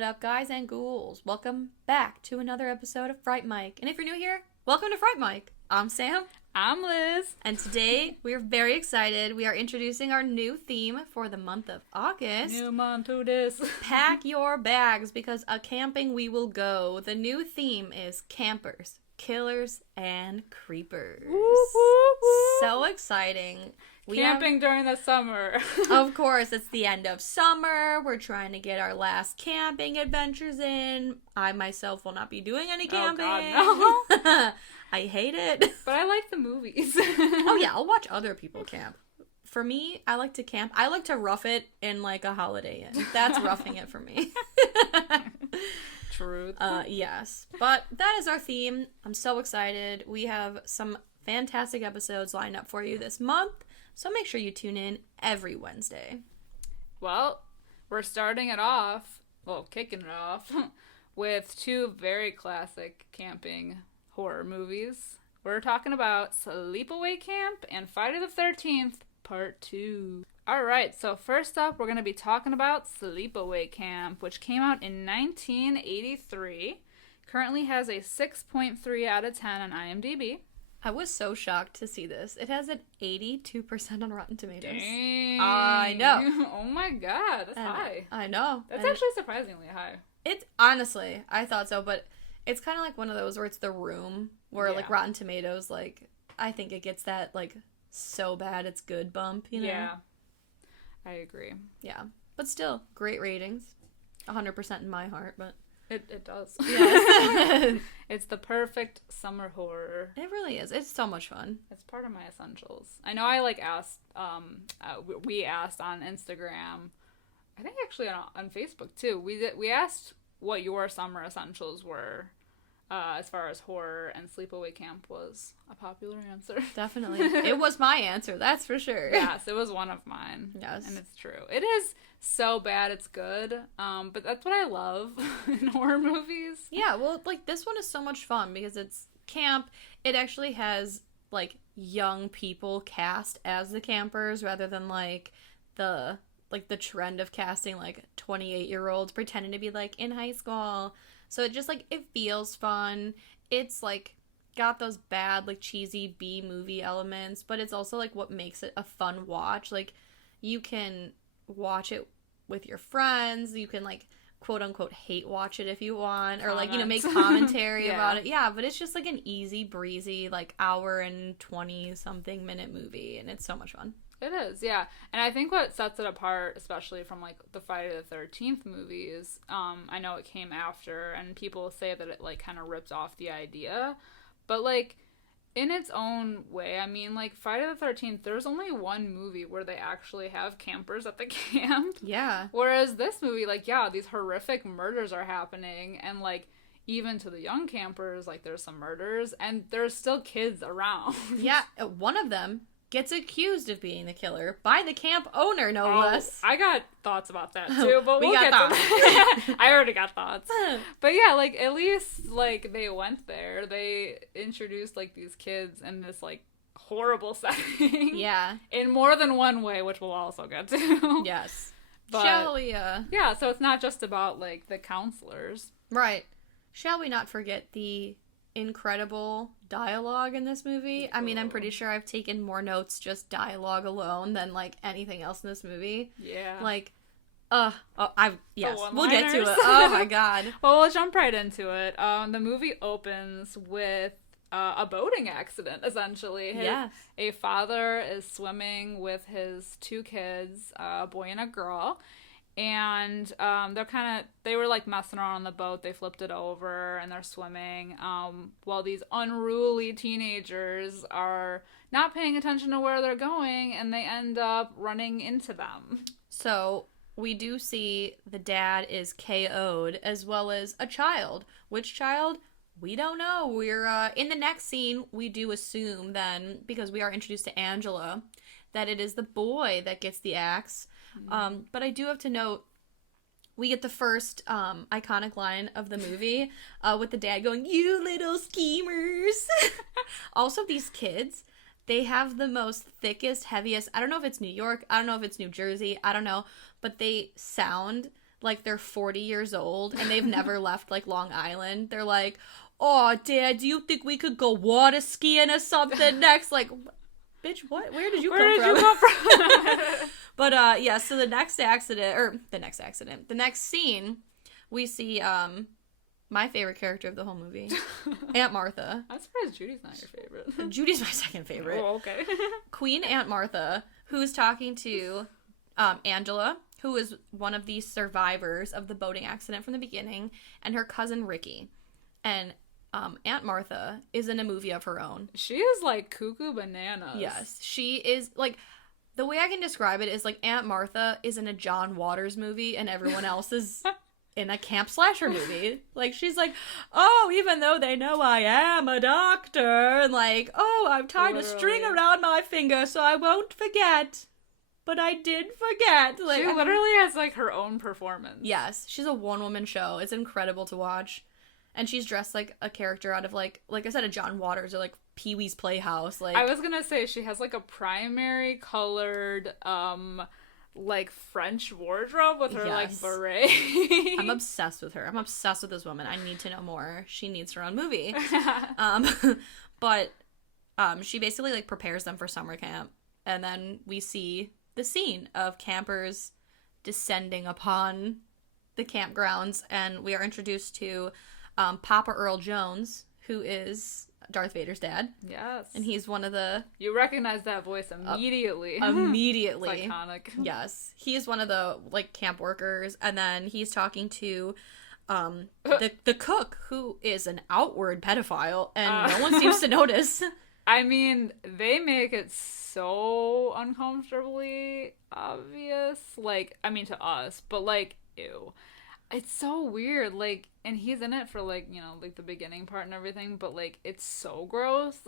What up, guys and ghouls? Welcome back to another episode of Fright Mic. And if you're new here, welcome to Fright Mic. I'm Sam. I'm Liz. And today, we are very excited. We are introducing our new theme for the month of August. New month to this. Pack your bags, because a-camping we will go. The new theme is campers, killers, and creepers. Woo, woo, woo. So exciting. Camping during the summer. Of course, it's the end of summer. We're trying to get our last camping adventures in. I myself will not be doing any camping. Oh God, no. I hate it. But I like the movies. Oh yeah, I'll watch other people camp. For me, I like to camp. I like to rough it in like a Holiday Inn. That's roughing it for me. Truth. Yes. But that is our theme. I'm so excited. We have some fantastic episodes lined up for you this month. So make sure you tune in every Wednesday. Well, we're starting it off, kicking it off, with two very classic camping horror movies. We're talking about Sleepaway Camp and Friday the 13th, Part 2. Alright, so first up, we're going to be talking about Sleepaway Camp, which came out in 1983. Currently has a 6.3 out of 10 on IMDb. I was so shocked to see this. It has an 82% on Rotten Tomatoes. Dang. I know. Oh my God, that's high. I know. That's actually surprisingly high. It's honestly, I thought so, but it's kind of like one of those where it's The Room, where like Rotten Tomatoes, like, I think it gets that like so bad it's good bump, you know? Yeah, I agree. Yeah, but still, great ratings. 100% in my heart, but... It does. Yes. It's the perfect summer horror. It really is. It's so much fun. It's part of my essentials. I know I asked, we asked on Instagram, I think actually on Facebook too, we asked what your summer essentials were, as far as horror, and Sleepaway Camp was a popular answer. Definitely. It was my answer, that's for sure. Yes, it was one of mine. Yes. And it's true. It is so bad it's good, but that's what I love in horror movies. Yeah, well, like, this one is so much fun because it's camp. It actually has, like, young people cast as the campers rather than, like, the trend of casting, like, 28-year-olds pretending to be, like, in high school. So it just, like, it feels fun. It's, like, got those bad, like, cheesy B-movie elements, but it's also, like, what makes it a fun watch. Like, you can watch it with your friends. You can, like, quote-unquote hate watch it if you want. Or, like, you know, make commentary about it. Yeah, but it's just, like, an easy breezy, like, hour and 20-something minute movie, and it's so much fun. It is, yeah. And I think what sets it apart, especially from, like, the Friday the 13th movies, I know it came after, and people say that it, like, kind of ripped off the idea, but, like, in its own way, I mean, like, Friday the 13th, there's only one movie where they actually have campers at the camp. Yeah. Whereas this movie, like, yeah, these horrific murders are happening, and, like, even to the young campers, like, there's some murders, and there's still kids around. Yeah, one of them gets accused of being the killer by the camp owner, no less. I got thoughts about that too, but we'll get to thoughts. that. I already got thoughts. But yeah, like, at least, like, they went there. They introduced, like, these kids in this, like, horrible setting. Yeah. In more than one way, which we'll also get to. Yes. But, shall we, yeah, so it's not just about, like, the counselors. Right. Shall we not forget the incredible dialogue in this movie? I mean, I'm pretty sure I've taken more notes just dialogue alone than, like, anything else in this movie. Yeah. Like, yes, we'll get to it. one-liners. Oh my God. Well, we'll jump right into it. The movie opens with a boating accident, essentially. A father is swimming with his two kids, a boy and a girl. And they were, like, messing around on the boat. They flipped it over, and they're swimming, while these unruly teenagers are not paying attention to where they're going, and they end up running into them. So, we do see the dad is KO'd, as well as a child. Which child? We don't know. We're, in the next scene, we do assume then, because we are introduced to Angela, that it is the boy that gets the axe. But I do have to note, we get the first iconic line of the movie with the dad going, "You little schemers." Also, these kids, they have the most thickest, heaviest, I don't know if it's New York, I don't know if it's New Jersey, I don't know, but they sound like they're 40 years old and they've never left like Long Island. They're like, "Oh, Dad, do you think we could go water skiing or something next?" Like, bitch, what? Where did you come from? But yeah, so the next scene, we see my favorite character of the whole movie, Aunt Martha. I'm surprised Judy's not your favorite. Judy's my second favorite. Oh, okay. Queen Aunt Martha, who's talking to Angela, who is one of the survivors of the boating accident from the beginning, and her cousin Ricky. And Aunt Martha is in a movie of her own. She is like cuckoo bananas. Yes. She is like, the way I can describe it is like Aunt Martha is in a John Waters movie and everyone else is in a camp slasher movie. Like, she's like, "Oh, even though they know I am a doctor," and like, "Oh, I've tied a string around my finger so I won't forget. But I did forget." Like, she literally has like her own performance. Yes. She's a one-woman show. It's incredible to watch. And she's dressed like a character out of like I said, a John Waters or like Pee-wee's Playhouse. Like, I was gonna say she has like a primary colored like French wardrobe with her like beret. I'm obsessed with her. I'm obsessed with this woman. I need to know more. She needs her own movie. But she basically like prepares them for summer camp, and then we see the scene of campers descending upon the campgrounds, and we are introduced to Papa Earl Jones, who is Darth Vader's dad. Yes. And he's one of the... You recognize that voice immediately. Immediately. It's iconic. Yes. He's one of the, like, camp workers, and then he's talking to the cook, who is an outward pedophile, and no one seems to notice. I mean, they make it so uncomfortably obvious. Like, I mean, to us, but, like, ew. It's so weird, like, and he's in it for, like, you know, like, the beginning part and everything, but, like, it's so gross.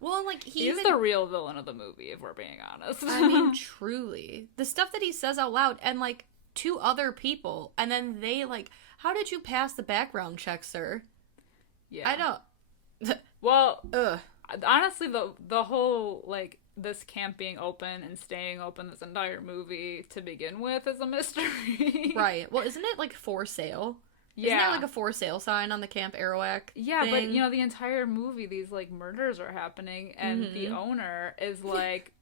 Well, like, he's the real villain of the movie, if we're being honest. I mean, truly. The stuff that he says out loud, and, like, to other people, and then they, like, "How did you pass the background check, sir?" Yeah. I don't... Well, ugh. Honestly, the whole, like, this camp being open and staying open this entire movie to begin with is a mystery. Right. Well, isn't it, like, for sale? Yeah. Isn't there, like, a for sale sign on the Camp Arawak Yeah, thing? but, you know, the entire movie, these, like, murders are happening, and the owner is like,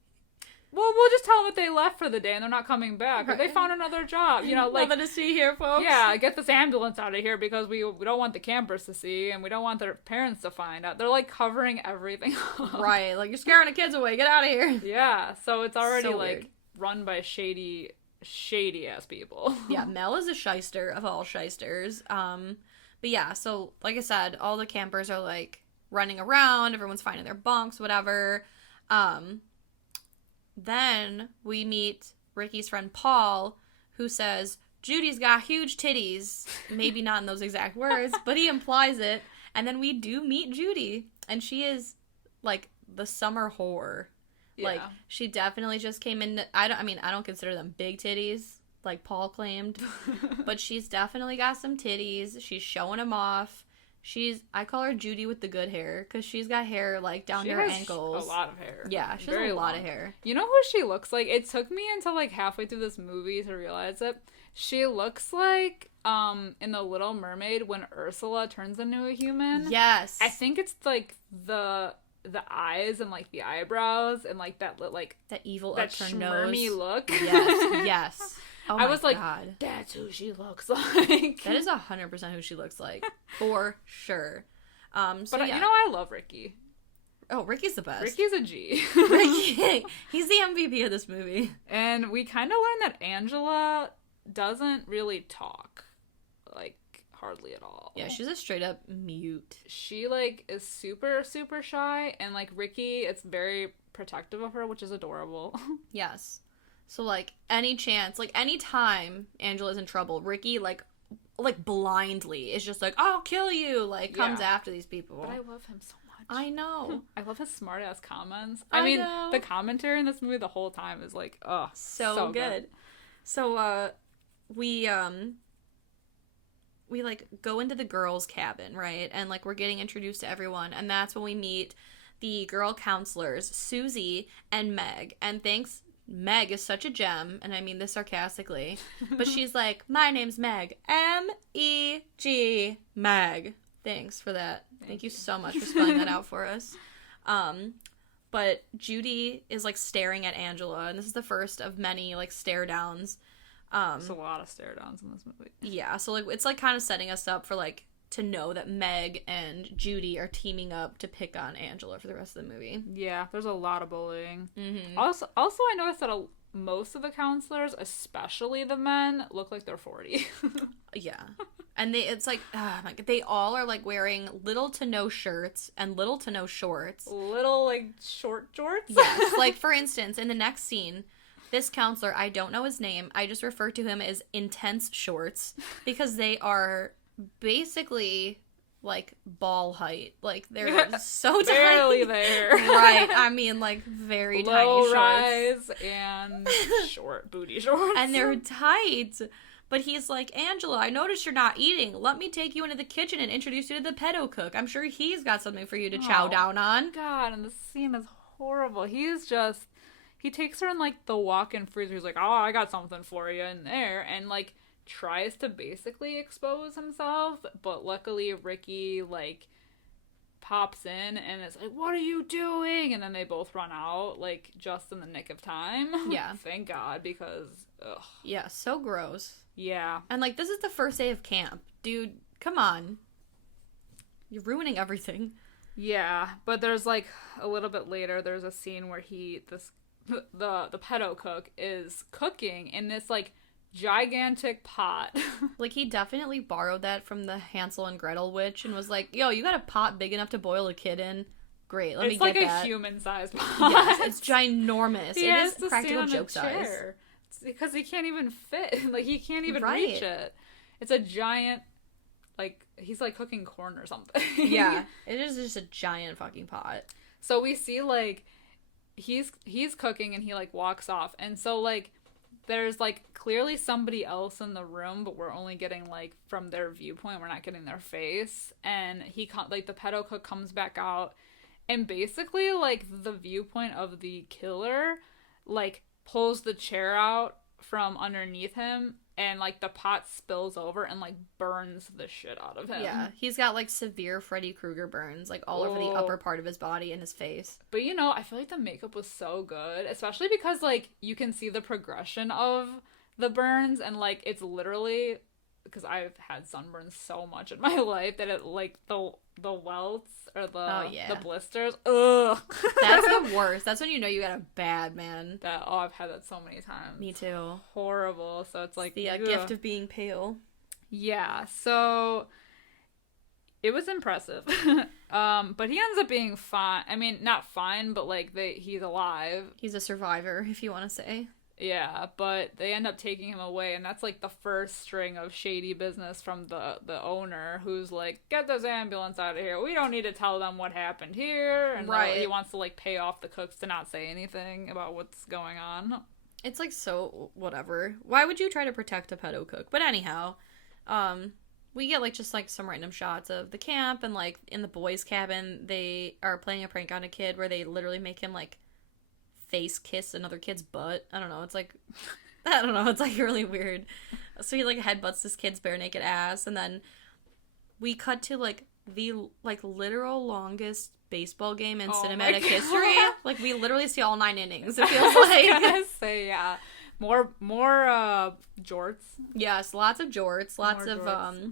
"Well, we'll just tell them that they left for the day and they're not coming back. Or they found another job." You know, like... Nothing to see here, folks. Yeah, get this ambulance out of here because we don't want the campers to see and we don't want their parents to find out. They're, like, covering everything up. Right, like, "You're scaring the kids away. Get out of here." Yeah, so it's already, So like, weird. run by shady-ass people. Yeah, Mel is a shyster of all shysters. But yeah, so, like I said, all the campers are, like, running around. Everyone's finding their bunks, whatever. Then we meet Ricky's friend Paul, who says, "Judy's got huge titties." Maybe not in those exact words, but he implies it. And then we do meet Judy, and she is, like, the summer whore. Yeah. Like, she definitely just came in. I don't consider them big titties, like Paul claimed, but she's definitely got some titties. She's showing them off. I call her Judy with the good hair, because she's got hair, like, down to her ankles. A lot of hair. Yeah, she has a lot of hair. You know who she looks like? It took me until, like, halfway through this movie to realize it. She looks like, in The Little Mermaid, when Ursula turns into a human. Yes. I think it's, like, the eyes and, like, the eyebrows and, like, that evil that schmirmy look. Yes, yes. Oh my I was like, God. That's who she looks like. That is 100% who she looks like. For sure. But, you know, I love Ricky. Oh, Ricky's the best. Ricky's a G. Ricky, he's the MVP of this movie. And we kind of learned that Angela doesn't really talk. Like, hardly at all. Yeah, she's a straight up mute. She, like, is super, super shy. And, like, Ricky, it's very protective of her, which is adorable. Yes. So, like, any time Angela's in trouble, Ricky, like blindly is just like, "I'll kill you," like, comes after these people. But I love him so much. I know. I love his smart-ass comments. I mean, know. The commentary in this movie the whole time is, like, so good. So, we like, go into the girls' cabin, right? And, like, we're getting introduced to everyone, and that's when we meet the girl counselors, Susie and Meg. And thanks Meg is such a gem, and I mean this sarcastically, but she's like, my name's Meg. M-E-G. Meg. Thanks for that. Thank you so much for spelling that out for us. But Judy is, like, staring at Angela, and this is the first of many, like, stare downs. There's a lot of stare downs in this movie. Yeah, so, like, it's, like, kind of setting us up for, like, to know that Meg and Judy are teaming up to pick on Angela for the rest of the movie. Yeah, there's a lot of bullying. Mm-hmm. Also, I noticed that most of the counselors, especially the men, look like they're 40. Yeah. And it's like, they all are, like, wearing little to no shirts and little to no shorts. Little, like, short shorts? Yes. Like, for instance, in the next scene, this counselor, I don't know his name, I just refer to him as Intense Shorts, because they are basically, like, ball height. Like, they're so tiny. Barely there. Right. I mean, like, very tiny shorts. Low rise and short booty shorts. And they're tight. But he's like, Angela, I noticed you're not eating. Let me take you into the kitchen and introduce you to the pedo cook. I'm sure he's got something for you to chow down on. God, and the scene is horrible. He takes her in, like, the walk-in freezer. He's like, oh, I got something for you in there. And, like, tries to basically expose himself. But luckily, Ricky, like, pops in and is like, what are you doing? And then they both run out, like, just in the nick of time. Yeah. Thank God, because, ugh. Yeah, so gross. Yeah. And, like, this is the first day of camp. Dude, come on. You're ruining everything. Yeah, but there's, like, a little bit later, there's a scene where the pedo cook is cooking in this, like, gigantic pot. Like, he definitely borrowed that from the Hansel and Gretel witch and was like, yo, you got a pot big enough to boil a kid in? Great, let me get that. It's like a human-sized pot. Yes, it's ginormous. He it is practical joke size. Because he can't even fit. Like, he can't even right. reach it. It's a giant, like, he's, like, cooking corn or something. Yeah, it is just a giant fucking pot. So we see, like, he's cooking and he, like, walks off. And so, like, there's, like, clearly somebody else in the room, but we're only getting, like, from their viewpoint. We're not getting their face. And like, the pedo cook comes back out. And basically, like, the viewpoint of the killer, like, pulls the chair out from underneath him, and, like, the pot spills over and, like, burns the shit out of him. Yeah, he's got, like, severe Freddy Krueger burns, like, all over the upper part of his body and his face. But, you know, I feel like the makeup was so good, especially because, like, you can see the progression of the burns, and, like, it's literally, because I've had sunburns so much in my life that it, like, the welts or the blisters, ugh. That's the worst. That's when you know you got a bad man. I've had that so many times. Me too. Horrible. So it's like the gift of being pale. Yeah. So it was impressive. But he ends up being fine. I mean, not fine, but like he's alive. He's a survivor, if you want to say. Yeah, but they end up taking him away, and that's, like, the first string of shady business from the owner, who's like, get this ambulance out of here. We don't need to tell them what happened here. And right. He wants to, like, pay off the cooks to not say anything about what's going on. It's, like, so whatever. Why would you try to protect a pedo cook? But anyhow, we get, like, just, like, some random shots of the camp, and, like, in the boys' cabin, they are playing a prank on a kid where they literally make him, like, face kiss another kid's butt. I don't know. It's like, It's like really weird. So he like headbutts this kid's bare naked ass, and then we cut to like the like literal longest baseball game in cinematic history. Like we literally see all 9 innings. It feels like. I was gonna say yeah. More jorts. Yes, lots of jorts, lots of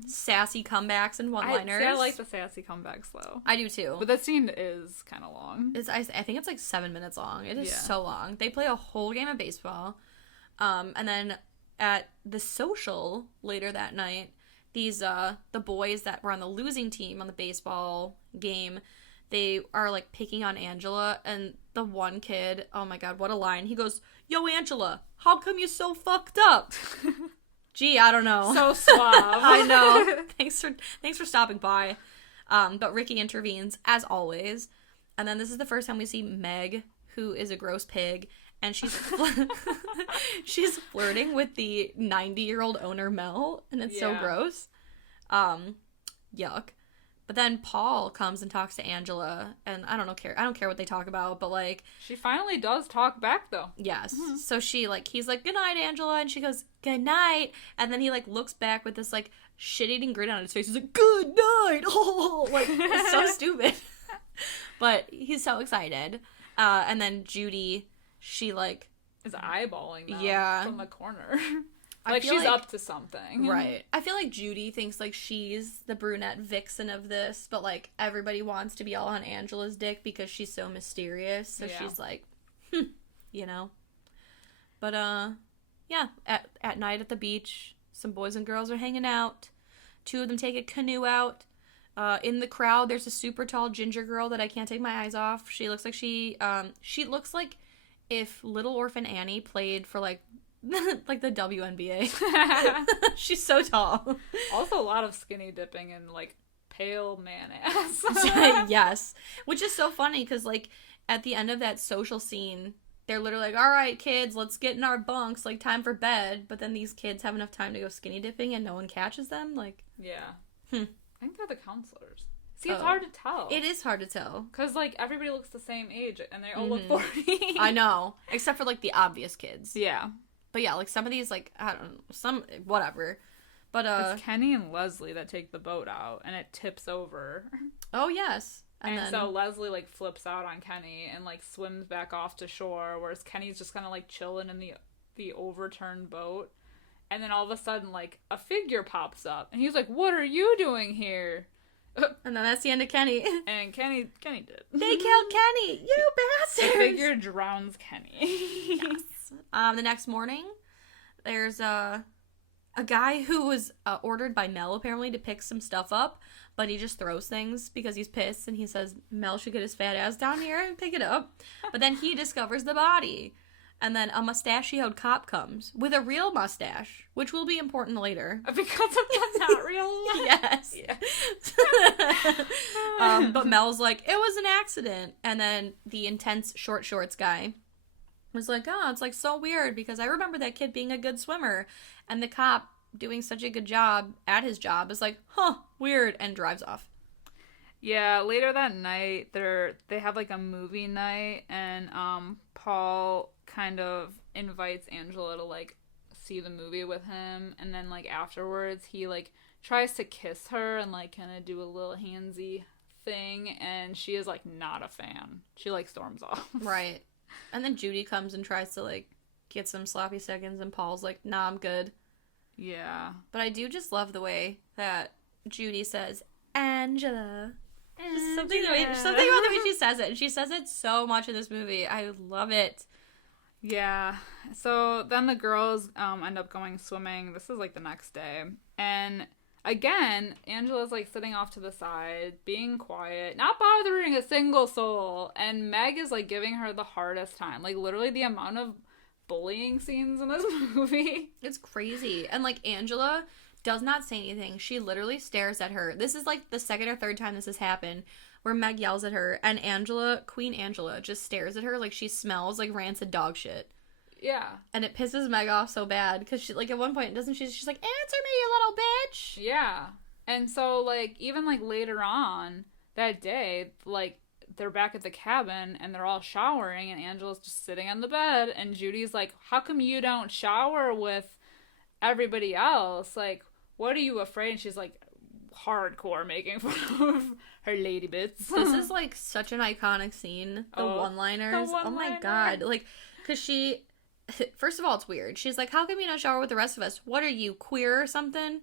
sassy comebacks and one-liners. I like the sassy comebacks though. I do too. But that scene is kind of long. I think it's like 7 minutes long. It is so long. They play a whole game of baseball, and then at the social later that night, these the boys that were on the losing team on the baseball game, they are like picking on Angela, and the one kid, oh my god, what a line! He goes, "Yo, Angela, how come you so fucked up?" Gee, I don't know. So suave. I know. Thanks for stopping by. But Ricky intervenes as always, and then this is the first time we see Meg, who is a gross pig, and she's flirting with the 90-year-old owner Mel, and it's so gross. Yuck. But then Paul comes and talks to Angela, and I don't care what they talk about, but, like... She finally does talk back, though. Yes. Mm-hmm. So she, like, he's like, good night, Angela, and she goes, good night, and then he, like, looks back with this, like, shit-eating grin on his face. He's like, good night! Oh, like, it's so stupid. But he's so excited. And then Judy, she, like... is eyeballing them from the corner. Like, she's up to something. Right. I feel like Judy thinks, like, she's the brunette vixen of this, but, like, everybody wants to be all on Angela's dick because she's so mysterious. So she's like, you know. But, yeah. At night at the beach, some boys and girls are hanging out. 2 of them take a canoe out. In the crowd, there's a super tall ginger girl that I can't take my eyes off. She looks like she looks like if Little Orphan Annie played for, like, like the WNBA. She's so tall. Also a lot of skinny dipping and, like, pale man ass. Yes. Which is so funny because, like, at the end of that social scene, they're literally like, all right, kids, let's get in our bunks, like, time for bed. But then these kids have enough time to go skinny dipping and no one catches them. Like, yeah. I think they're the counselors. See, it's hard to tell. It is hard to tell. Because, like, everybody looks the same age and they all look 40. I know. Except for, like, the obvious kids. Yeah. But yeah, like, some of these, like, I don't know, whatever. But, it's Kenny and Leslie that take the boat out, and it tips over. Oh, yes. And then... so Leslie, like, flips out on Kenny and, like, swims back off to shore, whereas Kenny's just kind of, like, chilling in the overturned boat. And then all of a sudden, like, a figure pops up, and he's like, what are you doing here? And then that's the end of Kenny. And Kenny did. They killed Kenny! You bastards! The figure drowns Kenny. Yes. The next morning, there's a guy who was ordered by Mel, apparently, to pick some stuff up, but he just throws things because he's pissed, and he says Mel should get his fat ass down here and pick it up. But then he discovers the body. And then a mustachioed cop comes with a real mustache, which will be important later. Because of the not real one? Yes. But Mel's like, it was an accident. And then the intense short shorts guy was like, oh, it's like so weird because I remember that kid being a good swimmer. And the cop doing such a good job at his job is like, huh, weird, and drives off. Yeah, later that night, they have, like, a movie night, and Paul kind of invites Angela to, like, see the movie with him, and then, like, afterwards, he, like, tries to kiss her and, like, kind of do a little handsy thing, and she is, like, not a fan. She, like, storms off. Right. And then Judy comes and tries to, like, get some sloppy seconds, and Paul's like, nah, I'm good. Yeah. But I do just love the way that Judy says, Angela. Just something about the way she says it. And she says it so much in this movie. I love it. Yeah. So then the girls end up going swimming. This is, like, the next day. And again, Angela's, like, sitting off to the side, being quiet, not bothering a single soul. And Meg is, like, giving her the hardest time. Like, literally the amount of bullying scenes in this movie. It's crazy. And, like, Angela does not say anything. She literally stares at her. This is, like, the second or third time this has happened where Meg yells at her, and Queen Angela, just stares at her like she smells like rancid dog shit. Yeah. And it pisses Meg off so bad, because she, like, at one point, she's like, answer me, you little bitch! Yeah. And so, like, even, like, later on that day, like, they're back at the cabin, and they're all showering, and Angela's just sitting on the bed, and Judy's like, how come you don't shower with everybody else? Like, what are you afraid? And she's like, hardcore making fun of her lady bits. This is, like, such an iconic scene. The one-liners. Oh my god. Like, because she... First of all, it's weird. She's like, how come you don't shower with the rest of us? What are you, queer or something?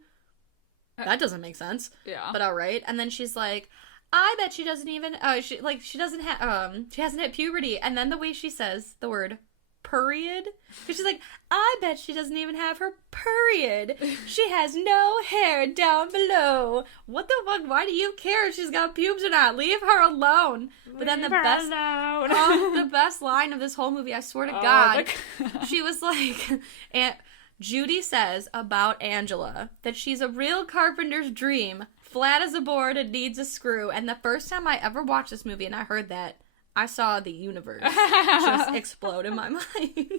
That doesn't make sense. Yeah. But alright. And then she's like, I bet she doesn't even... she doesn't have... she hasn't hit puberty. And then the way she says the word... period, because she's like, I bet she doesn't even have her period. She has no hair down below. What the fuck? Why do you care if she's got pubes or not? Leave her alone. But then the best line of this whole movie, I swear to God, she was like, Judy says about Angela that she's a real carpenter's dream, flat as a board and needs a screw. And the first time I ever watched this movie and I heard that, I saw the universe just explode in my mind.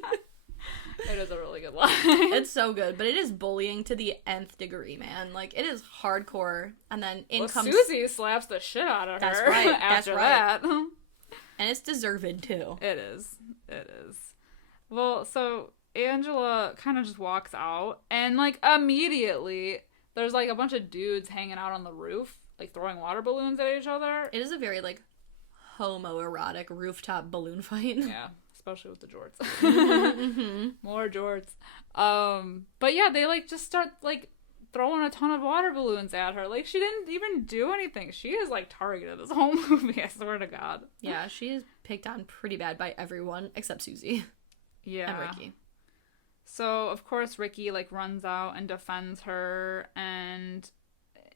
It is a really good line. It's so good, but it is bullying to the nth degree, man. Like, it is hardcore. And then comes Susie slaps the shit out of That's her right. after That's right. that. And it's deserved, too. It is. Well, so Angela kind of just walks out, and, like, immediately, there's, like, a bunch of dudes hanging out on the roof, like, throwing water balloons at each other. It is a very, like, homoerotic rooftop balloon fight. Yeah, especially with the jorts. Mm-hmm. More jorts. But yeah, they, like, just start, like, throwing a ton of water balloons at her. Like, she didn't even do anything. She is, like, targeted this whole movie, I swear to God. Yeah, she is picked on pretty bad by everyone except Susie. Yeah. And Ricky. So, of course, Ricky, like, runs out and defends her, and,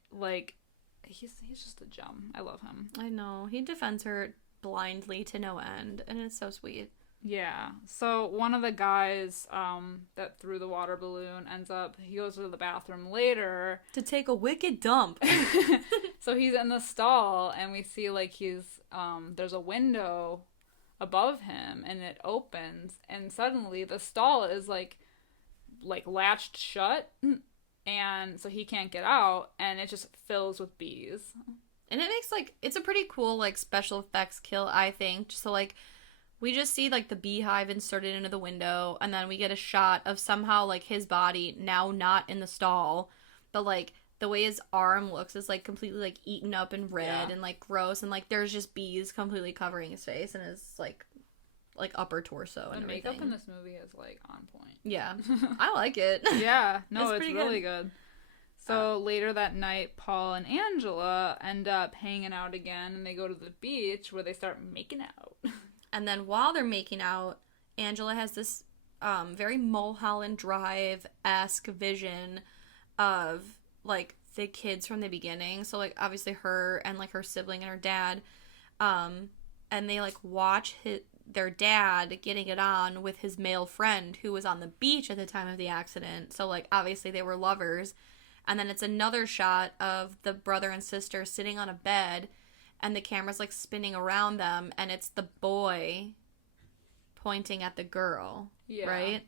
like, he's just a gem. I love him. I know. He defends her blindly to no end, and it's so sweet. Yeah. So, one of the guys that threw the water balloon he goes to the bathroom later. To take a wicked dump. So, he's in the stall, and we see, like, there's a window above him, and it opens, and suddenly the stall is, like latched shut, and so he can't get out, and it just fills with bees. And it makes, like, it's a pretty cool, like, special effects kill, I think. So, like, we just see, like, the beehive inserted into the window, and then we get a shot of somehow, like, his body now not in the stall, but, like, the way his arm looks is, like, completely, like, eaten up and red and, like, gross, and, like, there's just bees completely covering his face and his, like upper torso and everything. The makeup in this movie is, like, on point. Yeah. I like it. Yeah. No, it's really good. So later that night, Paul and Angela end up hanging out again, and they go to the beach where they start making out. And then while they're making out, Angela has this very Mulholland Drive-esque vision of, like, the kids from the beginning. So, like, obviously her and, like, her sibling and her dad. And they, like, watch their dad getting it on with his male friend who was on the beach at the time of the accident. So, like, obviously they were lovers. And then it's another shot of the brother and sister sitting on a bed, and the camera's, like, spinning around them, and it's the boy pointing at the girl. Yeah. Right?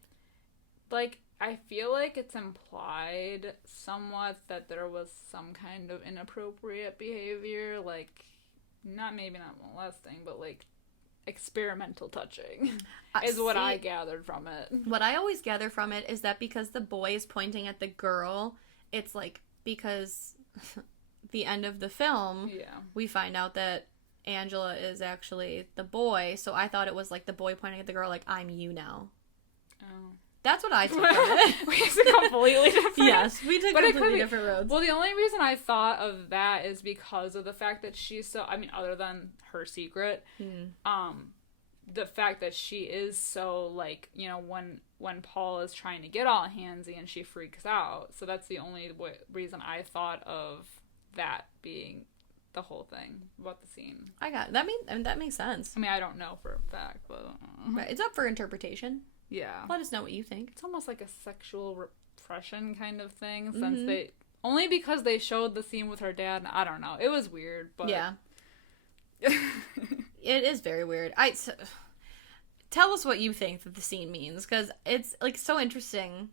Like, I feel like it's implied somewhat that there was some kind of inappropriate behavior, like, maybe not molesting, but, like, experimental touching is what I gathered from it. What I always gather from it is that because the boy is pointing at the girl, it's, like, because the end of the film, we find out that Angela is actually the boy, so I thought it was, like, the boy pointing at the girl, like, I'm you now. Oh. That's what I took from it. It's completely different. Yes, we took completely different roads. Well, the only reason I thought of that is because of the fact that she's so, I mean, other than her secret, the fact that she is so, like, you know, when Paul is trying to get all handsy and she freaks out. So that's the only reason I thought of that being the whole thing about the scene. I got it. That makes sense. I mean, I don't know for a fact, but right, it's up for interpretation. Yeah. Let us know what you think. It's almost like a sexual repression kind of thing, since only because they showed the scene with her dad, and I don't know. It was weird, but yeah. It is very weird. Tell us what you think that the scene means, because it's, like, so interesting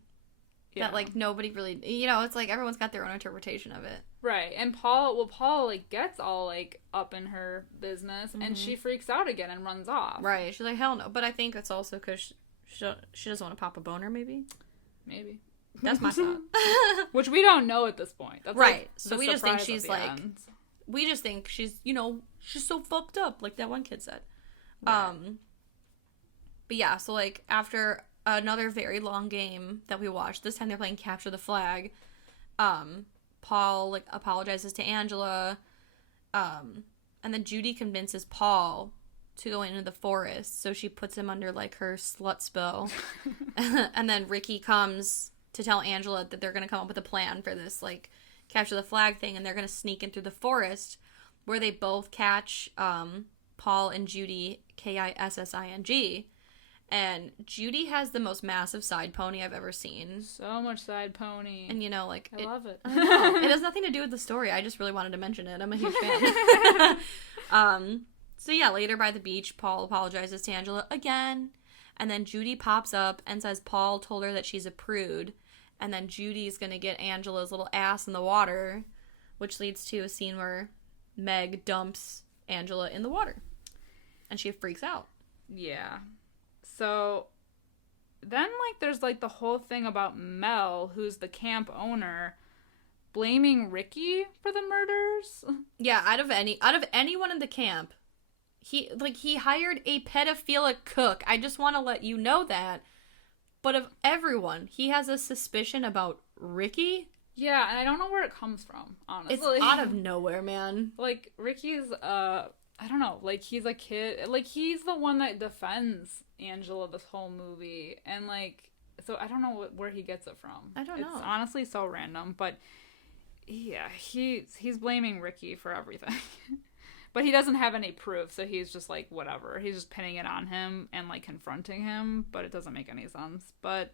that, like, nobody really, you know, it's like everyone's got their own interpretation of it. Right. And Paul, like, gets all, like, up in her business, and she freaks out again and runs off. Right. She's like, hell no. But I think it's also because she doesn't want to pop a boner, maybe? Maybe. That's my thought. Which we don't know at this point. That's right. Like, so we just think she's, like, we just think she's, you know, she's so fucked up, like that one kid said. Right. But yeah, so, like, after another very long game that we watched, this time they're playing Capture the Flag, Paul, like, apologizes to Angela, and then Judy convinces Paul to go into the forest, so she puts him under, like, her slut spell. And then Ricky comes to tell Angela that they're going to come up with a plan for this, like, Capture the Flag thing, and they're going to sneak in through the forest, where they both catch Paul and Judy, Kissing. And Judy has the most massive side pony I've ever seen. So much side pony. And, you know, like... I love it. I know. It has nothing to do with the story. I just really wanted to mention it. I'm a huge fan. So, yeah, later by the beach, Paul apologizes to Angela again. And then Judy pops up and says Paul told her that she's a prude. And then Judy's going to get Angela's little ass in the water, which leads to a scene where Meg dumps Angela in the water. And she freaks out. Yeah. So then, like, there's, like, the whole thing about Mel, who's the camp owner, blaming Ricky for the murders. Yeah, out of anyone in the camp, he hired a pedophilic cook. I just want to let you know that. But of everyone, he has a suspicion about Ricky. Yeah, and I don't know where it comes from, honestly. It's out of nowhere, man. Like, Ricky's, I don't know, like, he's a kid. Like, he's the one that defends Angela this whole movie. And, like, so I don't know where he gets it from. I don't know. It's honestly so random, but yeah, he's blaming Ricky for everything. But he doesn't have any proof, so he's just like, whatever. He's just pinning it on him and, like, confronting him, but it doesn't make any sense. But,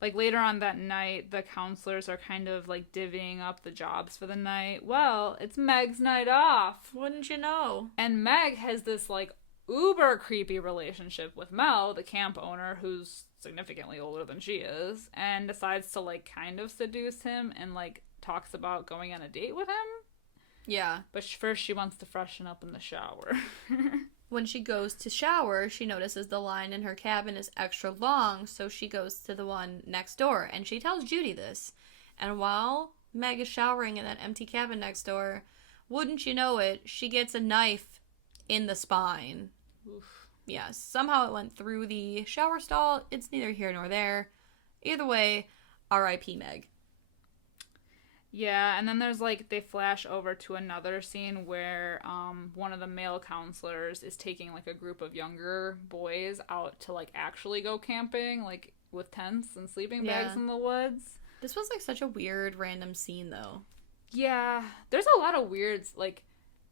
like, later on that night, the counselors are kind of, like, divvying up the jobs for the night. Well, it's Meg's night off. Wouldn't you know? And Meg has this, like, uber creepy relationship with Mel, the camp owner, who's significantly older than she is, and decides to, like, kind of seduce him and, like, talks about going on a date with him. Yeah. But first she wants to freshen up in the shower. When she goes to shower, she notices the line in her cabin is extra long, so she goes to the one next door, and she tells Judy this. And while Meg is showering in that empty cabin next door, wouldn't you know it, she gets a knife in the spine. Oof. Yes, somehow it went through the shower stall. It's neither here nor there. Either way, R.I.P. Meg. Yeah, and then there's, like, they flash over to another scene where one of the male counselors is taking, like, a group of younger boys out to, like, actually go camping, like, with tents and sleeping bags in the woods. This was, like, such a weird, random scene, though. Yeah, there's a lot of weirds, like,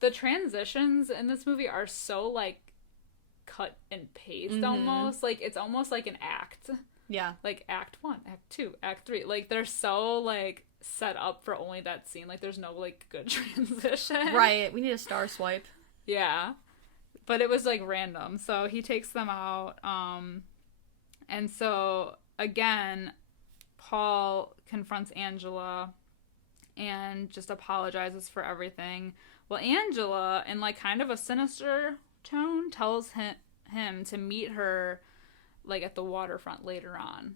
the transitions in this movie are so, like, cut and paste almost. Like, it's almost like an act. Yeah. Like, Act 1, Act 2, Act 3. Like, they're so, like, set up for only that scene. Like, there's no, like, good transition. Right. We need a star swipe. Yeah. But it was, like, random. So he takes them out. And so, again, Paul confronts Angela and just apologizes for everything. Well, Angela, in, like, kind of a sinister tone, tells him to meet her, like, at the waterfront later on.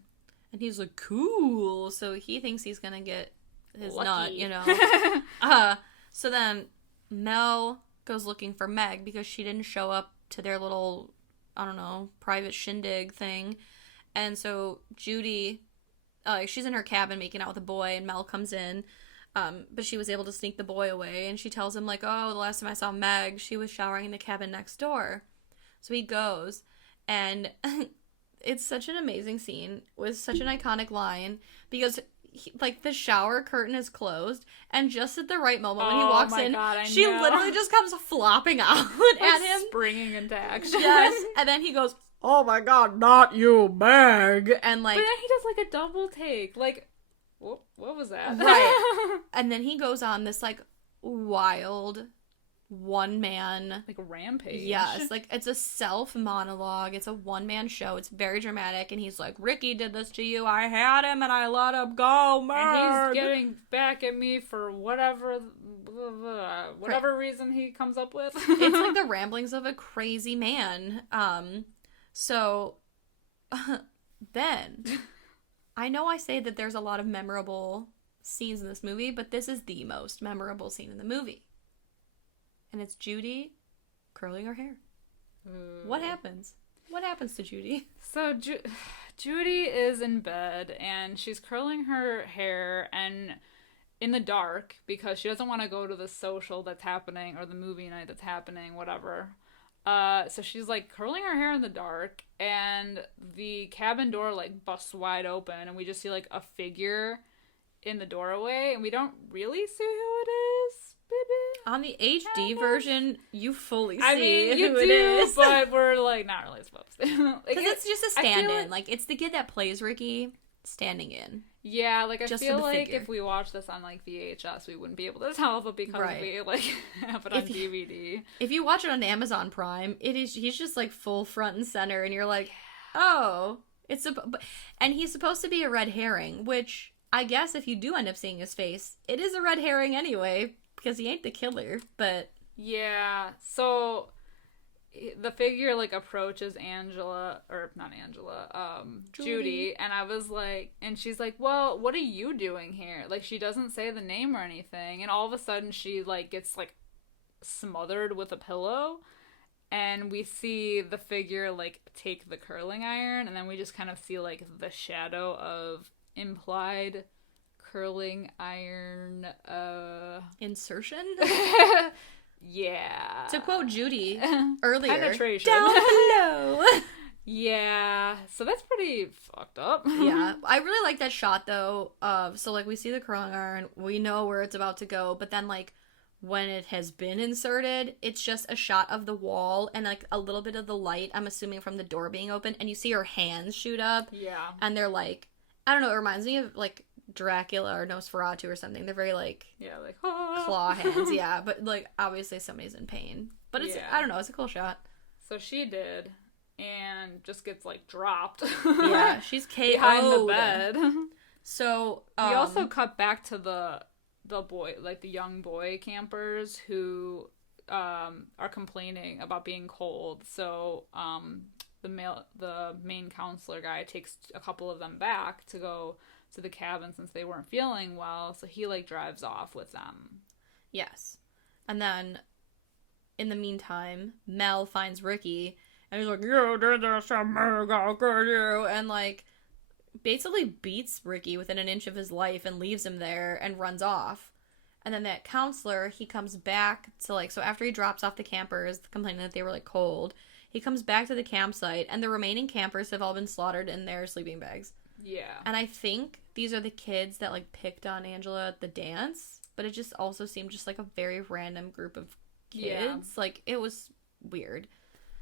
And he's like, cool. So he thinks he's gonna get his Lucky. nut, you know. So then Mel goes looking for Meg because she didn't show up to their little, I don't know, private shindig thing. And so Judy, she's in her cabin making out with a boy, and Mel comes in. But she was able to sneak the boy away, and she tells him, like, oh, the last time I saw Meg, she was showering in the cabin next door. So he goes, and it's such an amazing scene with such an iconic line, because like, the shower curtain is closed, and just at the right moment when he walks in, she literally just comes flopping out at him, springing into action. Yes, and then he goes, oh my god, not you, Meg, and, like, but then he does, like, a double take, like, what was that? Right. And then he goes on this, like, wild one-man, like, rampage. Yes, like, it's a self-monologue. It's a one-man show. It's very dramatic, and he's like, Ricky did this to you. I had him, and I let him go, Meg. And he's getting back at me for whatever reason he comes up with. It's like the ramblings of a crazy man. So, then, I know I say that there's a lot of memorable scenes in this movie, but this is the most memorable scene in the movie. And it's Judy curling her hair. What happens? What happens to Judy? So Judy is in bed, and she's curling her hair, and in the dark, because she doesn't want to go to the social that's happening, or the movie night that's happening, whatever. So she's, like, curling her hair in the dark, and the cabin door, like, busts wide open, and we just see, like, a figure in the doorway, and we don't really see who it is. On the HD version, you fully see who it is. But we're, like, not really supposed to. Because it's just a stand-in. Like, it's the kid that plays Ricky standing in. Yeah, like, I just feel like if we watched this on, like, VHS, we wouldn't be able to tell, but because we, like, have it on DVD. If you watch it on Amazon Prime, he's just, like, full front and center, and you're like, oh, and he's supposed to be a red herring, which I guess if you do end up seeing his face, it is a red herring anyway, because he ain't the killer, but... Yeah, so the figure, like, approaches Angela, or not Angela, Judy, and I was like, and she's like, well, what are you doing here? Like, she doesn't say the name or anything, and all of a sudden she, like, gets, like, smothered with a pillow, and we see the figure, like, take the curling iron, and then we just kind of see, like, the shadow of implied curling iron, insertion? Yeah. To quote Judy earlier, penetration. Down below. Yeah. So that's pretty fucked up. Yeah. I really like that shot though. So like we see the curling iron, we know where it's about to go, but then like when it has been inserted, it's just a shot of the wall and like a little bit of the light, I'm assuming from the door being open, and you see her hands shoot up. Yeah. And they're like, I don't know, it reminds me of like Dracula or Nosferatu or something. They're very like, yeah, like claw hands. Yeah, but like obviously somebody's in pain, but it's I don't know, it's a cool shot. So she did, and just gets like dropped. Yeah, she's KO'd behind the bed. So we also cut back to the boy, like the young boy campers who are complaining about being cold. So the main counselor guy takes a couple of them back to go to the cabin since they weren't feeling well, so he like drives off with them. Yes. And then in the meantime, Mel finds Ricky and he's like, you did this to me, I'll get you, and like basically beats Ricky within an inch of his life and leaves him there and runs off. And then that counselor, he comes back to like, so after he drops off the campers complaining that they were like cold, he comes back to the campsite and the remaining campers have all been slaughtered in their sleeping bags. Yeah. And I think these are the kids that, like, picked on Angela at the dance. But it just also seemed just, like, a very random group of kids. Yeah. Like, it was weird.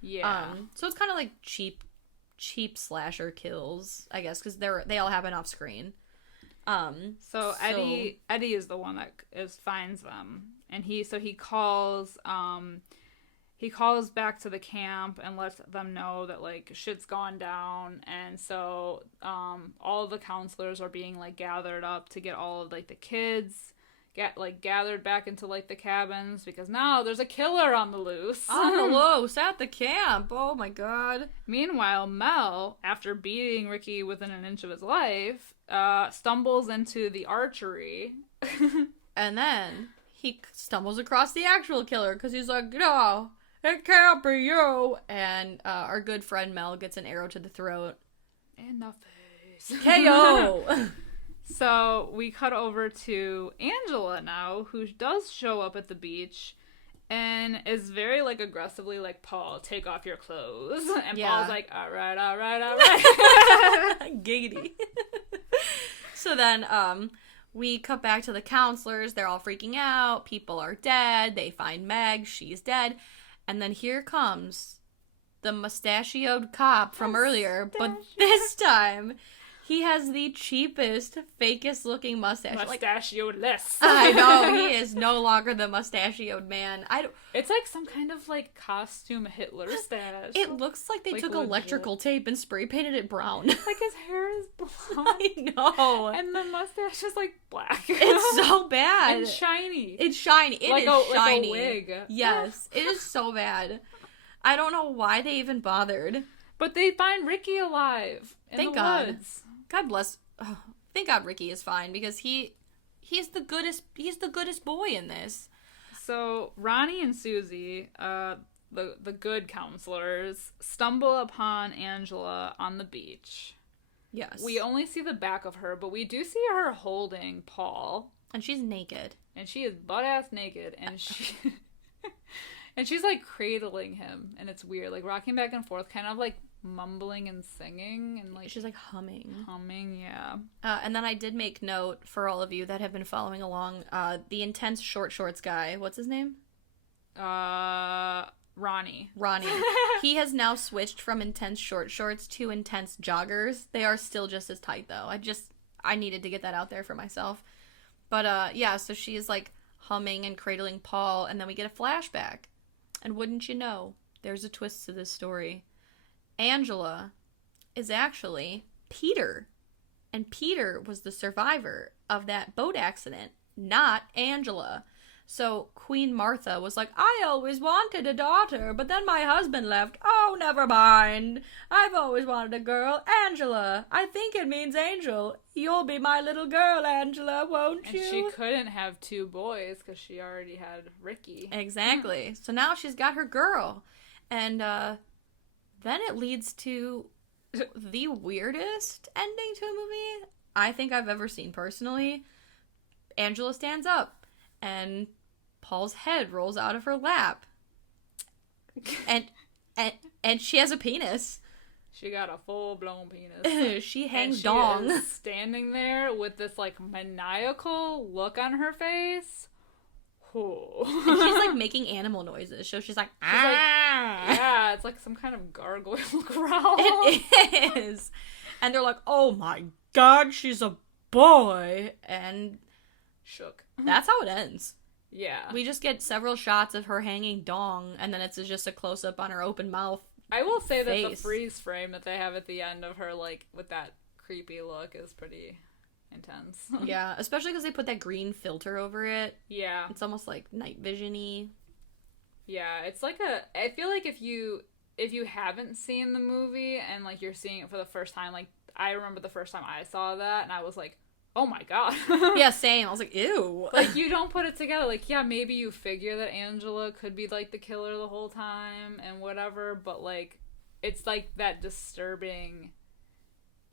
Yeah. So it's kind of like cheap slasher kills, I guess, because they all happen off screen. So Eddie is the one that finds them. And he calls... He calls back to the camp and lets them know that, like, shit's gone down. And so all the counselors are being, like, gathered up to get all of, like, the kids gathered back into, like, the cabins. Because now there's a killer on the loose. On the loose at the camp. Oh, my God. Meanwhile, Mel, after beating Ricky within an inch of his life, stumbles into the archery. And then he stumbles across the actual killer because he's like, no, it can't be you. And our good friend Mel gets an arrow to the throat. In the face. KO! So we cut over to Angela now, who does show up at the beach and is very, like, aggressively like, Paul, take off your clothes. And Paul's like, all right. Giggity. So then we cut back to the counselors. They're all freaking out. People are dead. They find Meg. She's dead. And then here comes the mustachioed cop from earlier, but this time he has the cheapest, fakest looking mustache. Mustachioed-less. I know, he is no longer the mustachioed man. It's like some kind of, like, costume Hitler stash. It looks like they took electrical tape and spray painted it brown. Like, his hair is blonde. I know. And the mustache is, like, black. It's so bad. And shiny. It's shiny. It is shiny. Like a wig. Yes. It is so bad. I don't know why they even bothered. But they find Ricky alive in the woods. God bless. Oh, thank God Ricky is fine because he's the goodest boy in this. So Ronnie and Susie, the good counselors, stumble upon Angela on the beach. Yes. We only see the back of her, but we do see her holding Paul. And she's naked. And she is butt-ass naked. And she's, like, cradling him. And it's weird. Like, rocking back and forth, kind of, like, mumbling and singing. And, like... She's, like, humming. Humming, yeah. And then I did make note, for all of you that have been following along, the intense short shorts guy. What's his name? Ronnie. He has now switched from intense short shorts to intense joggers. They are still just as tight, though. I needed to get that out there for myself. But, yeah, so she is, like, humming and cradling Paul, and then we get a flashback. And wouldn't you know, there's a twist to this story. Angela is actually Peter. And Peter was the survivor of that boat accident, not Angela. So Queen Martha was like, I always wanted a daughter, but then my husband left. Oh, never mind. I've always wanted a girl. Angela, I think it means angel. You'll be my little girl, Angela, won't you? And she couldn't have 2 boys because she already had Ricky. Exactly. So now she's got her girl. And then it leads to the weirdest ending to a movie I think I've ever seen personally. Angela stands up and Paul's head rolls out of her lap. And she has a penis. She got a full-blown penis. She hangs she dong. Is standing there with this, like, maniacal look on her face. Oh. And she's, like, making animal noises. So she's like, ah! Like, yeah, it's like some kind of gargoyle growl. It is. And they're like, oh my god, she's a boy. And shook. That's how it ends. Yeah. We just get several shots of her hanging dong, and then it's just a close-up on her open mouth. I will say face. that the freeze frame that they have at the end of her, like, with that creepy look is pretty intense. Yeah, especially because they put that green filter over it. Yeah. It's almost like night vision-y. Yeah, it's like I feel like if you haven't seen the movie and, like, you're seeing it for the first time, like, I remember the first time I saw that, and I was like, oh my god. Yeah, same. I was like, ew. Like, you don't put it together. Like, yeah, maybe you figure that Angela could be, like, the killer the whole time and whatever, but, like, it's, like, that disturbing,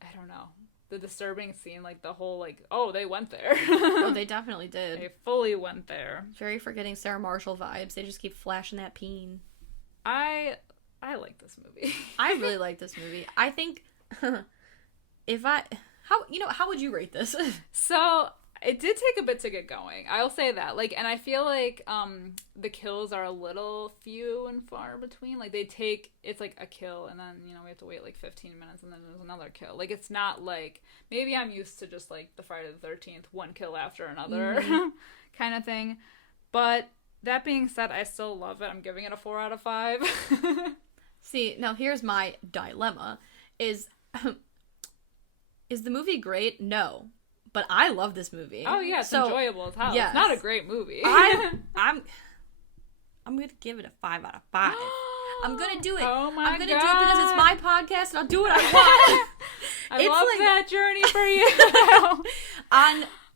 I don't know, the disturbing scene, like, the whole, like, oh, they went there. Oh, they definitely did. They fully went there. Very forgetting Sarah Marshall vibes. They just keep flashing that peen. I like this movie. I really like this movie. I think, how would you rate this? So, it did take a bit to get going. I'll say that. Like, and I feel like the kills are a little few and far between. Like, it's like a kill, and then, you know, we have to wait like 15 minutes, and then there's another kill. Like, it's not like, maybe I'm used to just like the Friday the 13th, one kill after another kind of thing. But that being said, I still love it. I'm giving it a 4 out of 5. See, now here's my dilemma. Is the movie great? No. But I love this movie. Oh yeah, it's enjoyable as hell. Yes. It's not a great movie. I'm gonna give it a 5 out of 5. I'm gonna do it. Oh my god. I'm gonna do it because it's my podcast and I'll do what I want. I love that journey for you.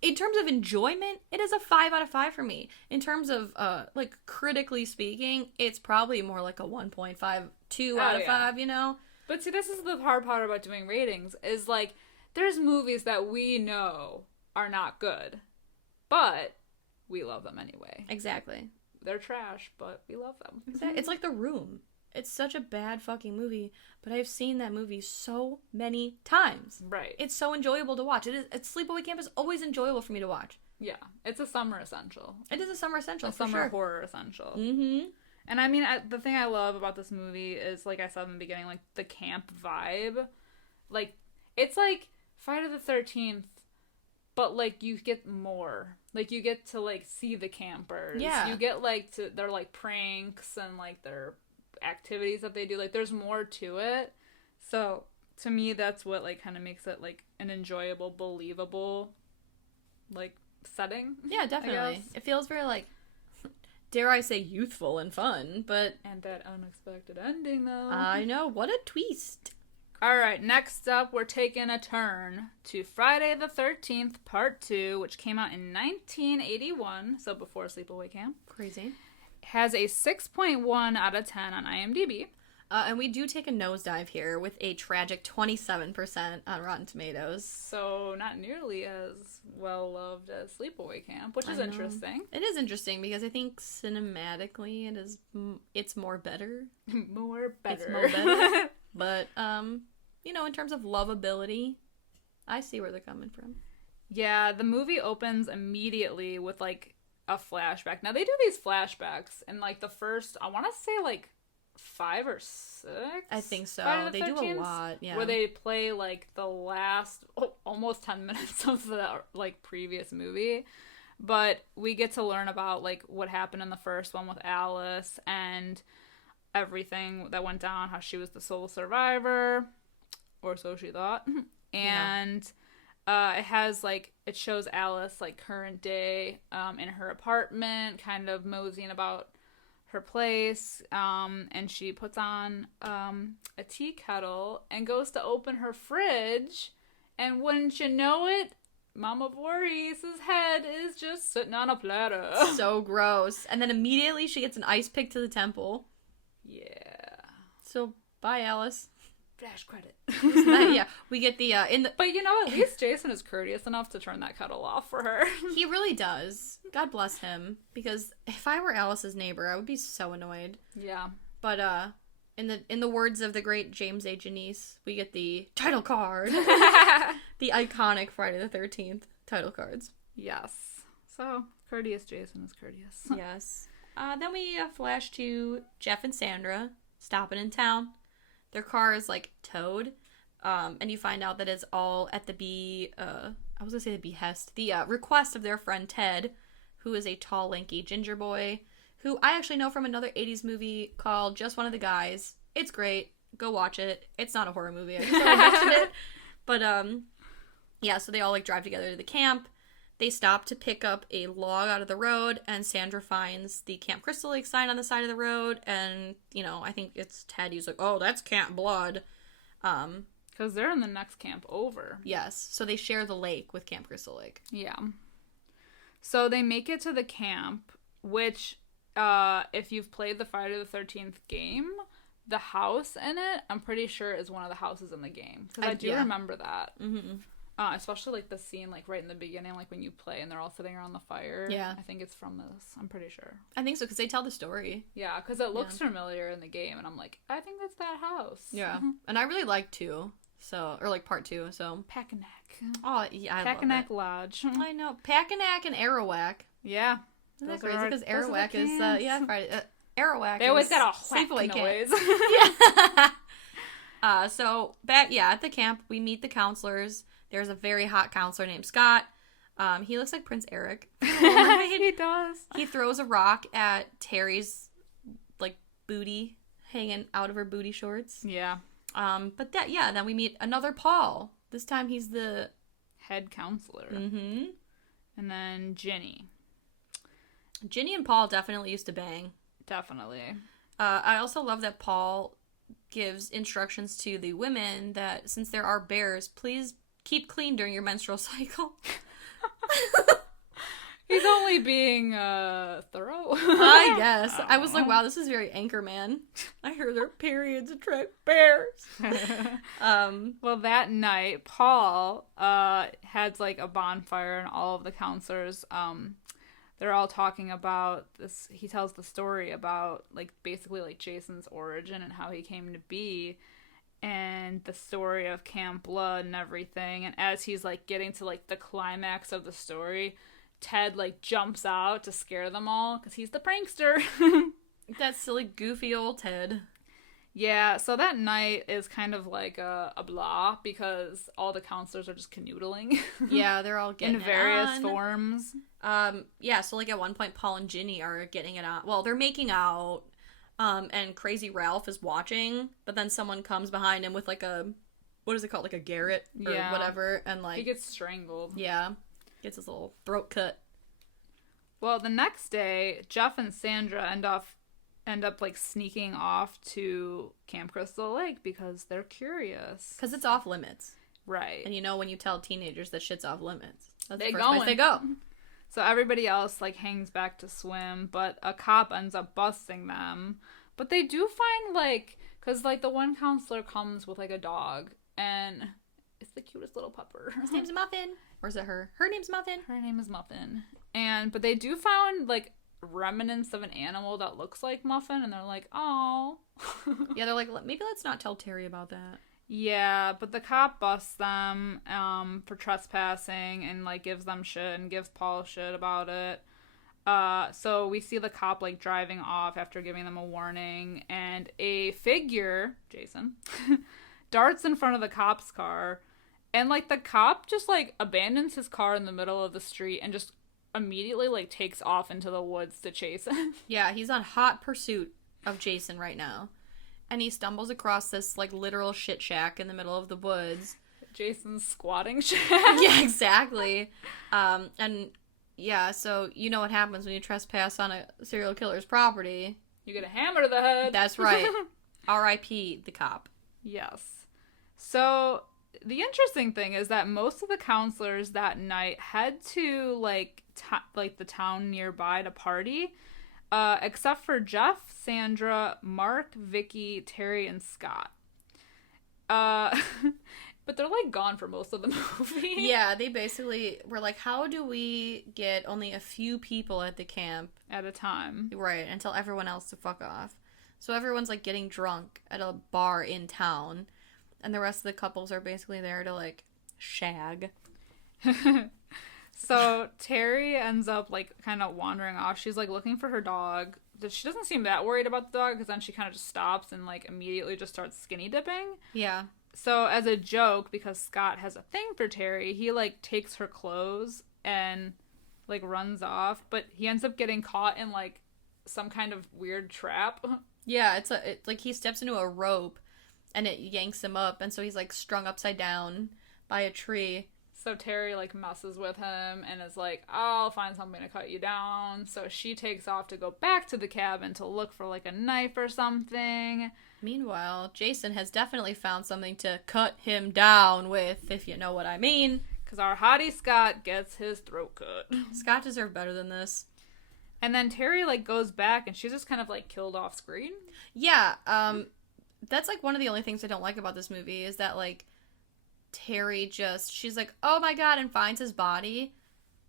In terms of enjoyment, it is a 5 out of 5 for me. In terms of like critically speaking, it's probably more like a 1.52 out of 5, you know? But see, this is the hard part about doing ratings, is like, there's movies that we know are not good, but we love them anyway. Exactly. They're trash, but we love them. Exactly. It's like The Room. It's such a bad fucking movie, but I've seen that movie so many times. Right. It's so enjoyable to watch. Sleepaway Camp is always enjoyable for me to watch. Yeah. It's a summer essential. It is a summer essential, for summer horror essential. Mm-hmm. And I mean, the thing I love about this movie is, like I said in the beginning, like, the camp vibe. Like, it's like Friday the 13th, but, like, you get more. Like, you get to, like, see the campers. Yeah. You get, like, their, like, pranks and, like, their activities that they do. Like, there's more to it. So, to me, that's what, like, kind of makes it, like, an enjoyable, believable, like, setting. Yeah, definitely. It feels very, like, dare I say, youthful and fun, but... And that unexpected ending, though. I know, what a twist. Alright, next up, we're taking a turn to Friday the 13th, Part 2, which came out in 1981, so before Sleepaway Camp. Crazy. Has a 6.1 out of 10 on IMDb. And we do take a nosedive here with a tragic 27% on Rotten Tomatoes. So not nearly as well-loved as Sleepaway Camp, which is interesting. It is interesting because I think cinematically it's more better. More better. It's more better. But, you know, in terms of lovability, I see where they're coming from. Yeah, the movie opens immediately with, like, a flashback. Now, they do these flashbacks in, like, the first, I want to say, like, 5 or 6? I think so. They do a lot, yeah. Where they play, like, the last, almost 10 minutes of the, like, previous movie. But we get to learn about, like, what happened in the first one with Alice and everything that went down, how she was the sole survivor. or so she thought. And it has, like, it shows Alice, like, current day in her apartment, kind of moseying about her place, and she puts on a tea kettle and goes to open her fridge, and wouldn't you know it, Mama Voorhees' head is just sitting on a platter. So gross. And then immediately she gets an ice pick to the temple. Yeah. So, bye, Alice. Flash credit. Yeah, we get the But you know, at least Jason is courteous enough to turn that kettle off for her. He really does. God bless him. Because if I were Alice's neighbor, I would be so annoyed. Yeah. But in the words of the great James A. Janice, we get the title card. The iconic Friday the 13th title cards. Yes. So, courteous Jason is courteous. Yes. Then we flash to Jeff and Sandra stopping in town. Their car is, like, towed, and you find out that it's all at the behest, the request of their friend Ted, who is a tall, lanky ginger boy, who I actually know from another 80s movie called Just One of the Guys. It's great. Go watch it. It's not a horror movie. I just only mentioned it. But, yeah, so they all, like, drive together to the camp. They stop to pick up a log out of the road, and Sandra finds the Camp Crystal Lake sign on the side of the road, and, you know, I think it's Ted who's like, oh, that's Camp Blood. Because they're in the next camp over. Yes, so they share the lake with Camp Crystal Lake. Yeah. So they make it to the camp, which, if you've played the Friday the 13th game, the house in it, I'm pretty sure is one of the houses in the game. Because I do remember that. Mm-hmm. Especially, like, the scene, like, right in the beginning, like, when you play and they're all sitting around the fire. Yeah. I think it's from this. I'm pretty sure. I think so, because they tell the story. Yeah, because it looks familiar in the game, and I'm like, I think that's that house. Yeah. And I really like 2, so, or, like, part 2, so. Packanack. Oh, yeah, I Packanack love it. Lodge. I know. Packanack and Arawak. Yeah. Isn't that crazy? Because Arawak is, Friday. Arawak They always got a whack Sleepaway noise. Camp. Yeah. So, at the camp, we meet the counselors. There's a very hot counselor named Scott. He looks like Prince Eric. He does. He throws a rock at Terry's, like, booty hanging out of her booty shorts. Yeah. But then we meet another Paul. This time he's the head counselor. Mm-hmm. And then Ginny. Ginny and Paul definitely used to bang. Definitely. I also love that Paul gives instructions to the women that since there are bears, please keep clean during your menstrual cycle. He's only being thorough. I guess. I was like, wow, this is very Anchorman. I heard their periods attract bears. Well, that night, Paul has, like, a bonfire, and all of the counselors, they're all talking about this. He tells the story about, like, basically, like, Jason's origin and how he came to be, and the story of Camp Blood and everything. And as he's, like, getting to, like, the climax of the story, Ted, like, jumps out to scare them all because he's the prankster. That silly, goofy old Ted. Yeah, so that night is kind of like a blah because all the counselors are just canoodling. Yeah, they're all getting in various forms. Yeah, so, like, at one point, Paul and Ginny are getting it on. Well, they're making out. And Crazy Ralph is watching, but then someone comes behind him with, like, a, what is it called, like a garrote or whatever, and, like, he gets strangled. Yeah, gets his little throat cut. Well, the next day, Jeff and Sandra end up like sneaking off to Camp Crystal Lake because they're curious. Because it's off limits, right? And you know when you tell teenagers that shit's off limits, that's the first place they go. So everybody else, like, hangs back to swim, but a cop ends up busting them. But they do find, like, because, like, the one counselor comes with, like, a dog, and it's the cutest little pupper. His name's Muffin. Or is it her? Her name's Muffin. Her name is Muffin. But they do find, like, remnants of an animal that looks like Muffin, and they're like, oh. Yeah, they're like, maybe let's not tell Terry about that. Yeah, but the cop busts them for trespassing and, like, gives them shit and gives Paul shit about it. So we see the cop, like, driving off after giving them a warning, and a figure, Jason, darts in front of the cop's car, and, like, the cop just, like, abandons his car in the middle of the street and just immediately, like, takes off into the woods to chase him. Yeah, he's on hot pursuit of Jason right now. and he stumbles across this, like, literal shit shack in the middle of the woods. Jason's squatting shack. Yeah, exactly. And, yeah, so you know what happens when you trespass on a serial killer's property. You get a hammer to the head. That's right. R.I.P. the cop. Yes. So, the interesting thing is that most of the counselors that night head to, like, the town nearby to party, except for Jeff, Sandra, Mark, Vicky, Terry, and Scott. But they're, like, gone for most of the movie. Yeah, they basically were like, how do we get only a few people at the camp? At a time. Right, and tell everyone else to fuck off. So everyone's, like, getting drunk at a bar in town, and the rest of the couples are basically there to, like, shag. So Terry ends up, like, kind of wandering off. She's, like, looking for her dog. She doesn't seem that worried about the dog, because then she kind of just stops and, like, immediately just starts skinny dipping. Yeah. So, as a joke, because Scott has a thing for Terry, he, like, takes her clothes and, like, runs off. But he ends up getting caught in, like, some kind of weird trap. Yeah, it's like he steps into a rope and it yanks him up. And so he's, like, strung upside down by a tree. So Terry, like, messes with him and is like, I'll find something to cut you down. So she takes off to go back to the cabin to look for, like, a knife or something. Meanwhile, Jason has definitely found something to cut him down with, if you know what I mean. Because our hottie Scott gets his throat cut. Scott deserved better than this. And then Terry, like, goes back and she's just kind of, like, killed off screen. Yeah, that's, like, one of the only things I don't like about this movie is that, like, Terry she's like, oh my god, and finds his body.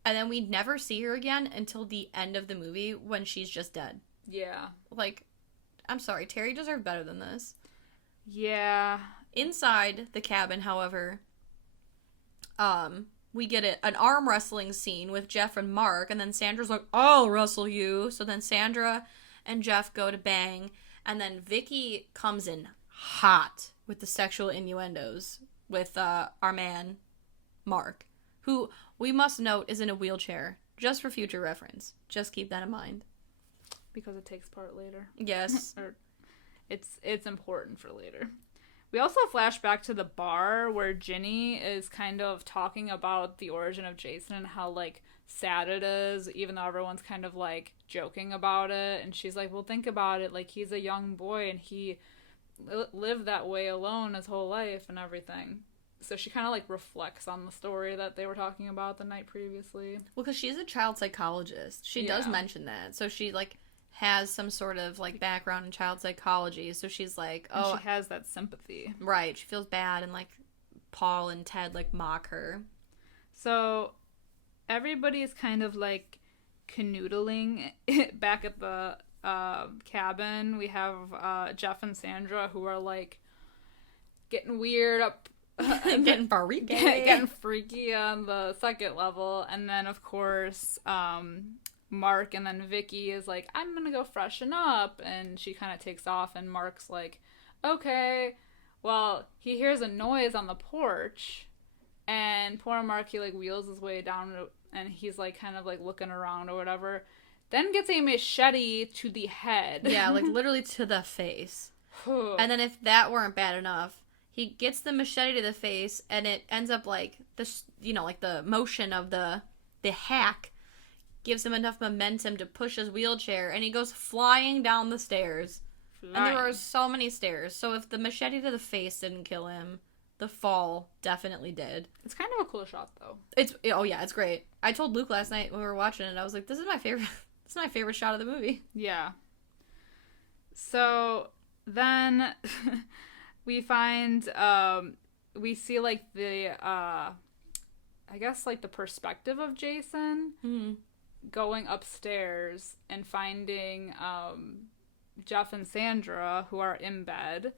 And then we never see her again until the end of the movie when she's just dead. Yeah. Like, I'm sorry, Terry deserved better than this. Yeah. Inside the cabin, however, we get an arm wrestling scene with Jeff and Mark, and then Sandra's like, I'll wrestle you. So then Sandra and Jeff go to bang, and then Vicky comes in hot with the sexual innuendos with our man, Mark, who we must note is in a wheelchair, just for future reference. Just keep that in mind. Because it takes part later. Yes. Or it's important for later. We also flash back to the bar where Ginny is kind of talking about the origin of Jason and how, like, sad it is, even though everyone's kind of, like, joking about it. And she's like, well, think about it. Like, he's a young boy and he lived that way alone his whole life and everything. So she kind of, like, reflects on the story that they were talking about the night previously. Well, because she's a child psychologist. She does mention that. So she, like, has some sort of, like, background in child psychology. So she's like, oh. And she has that sympathy. Right. She feels bad, and, like, Paul and Ted, like, mock her. So everybody is kind of, like, canoodling back at the cabin. We have Jeff and Sandra who are, like, getting weird up. Getting freaky. Getting freaky on the second level. And then, of course, Mark and then Vicky is like, I'm gonna go freshen up. And she kind of takes off, and Mark's like, okay. Well, he hears a noise on the porch, and poor Mark, he, like, wheels his way down, and he's, like, kind of, like, looking around or whatever. Then gets a machete to the head. Yeah, like, literally to the face. And then if that weren't bad enough, he gets the machete to the face, and it ends up, like, this, you know, like, the motion of the hack gives him enough momentum to push his wheelchair, and he goes flying down the stairs. And there are so many stairs, so if the machete to the face didn't kill him, the fall definitely did. It's kind of a cool shot, though. Oh yeah, it's great. I told Luke last night when we were watching it, I was like, this is my favorite shot of the movie. Yeah. So then we find we see, like, the I guess, like, the perspective of Jason going upstairs and finding Jeff and Sandra, who are in bed,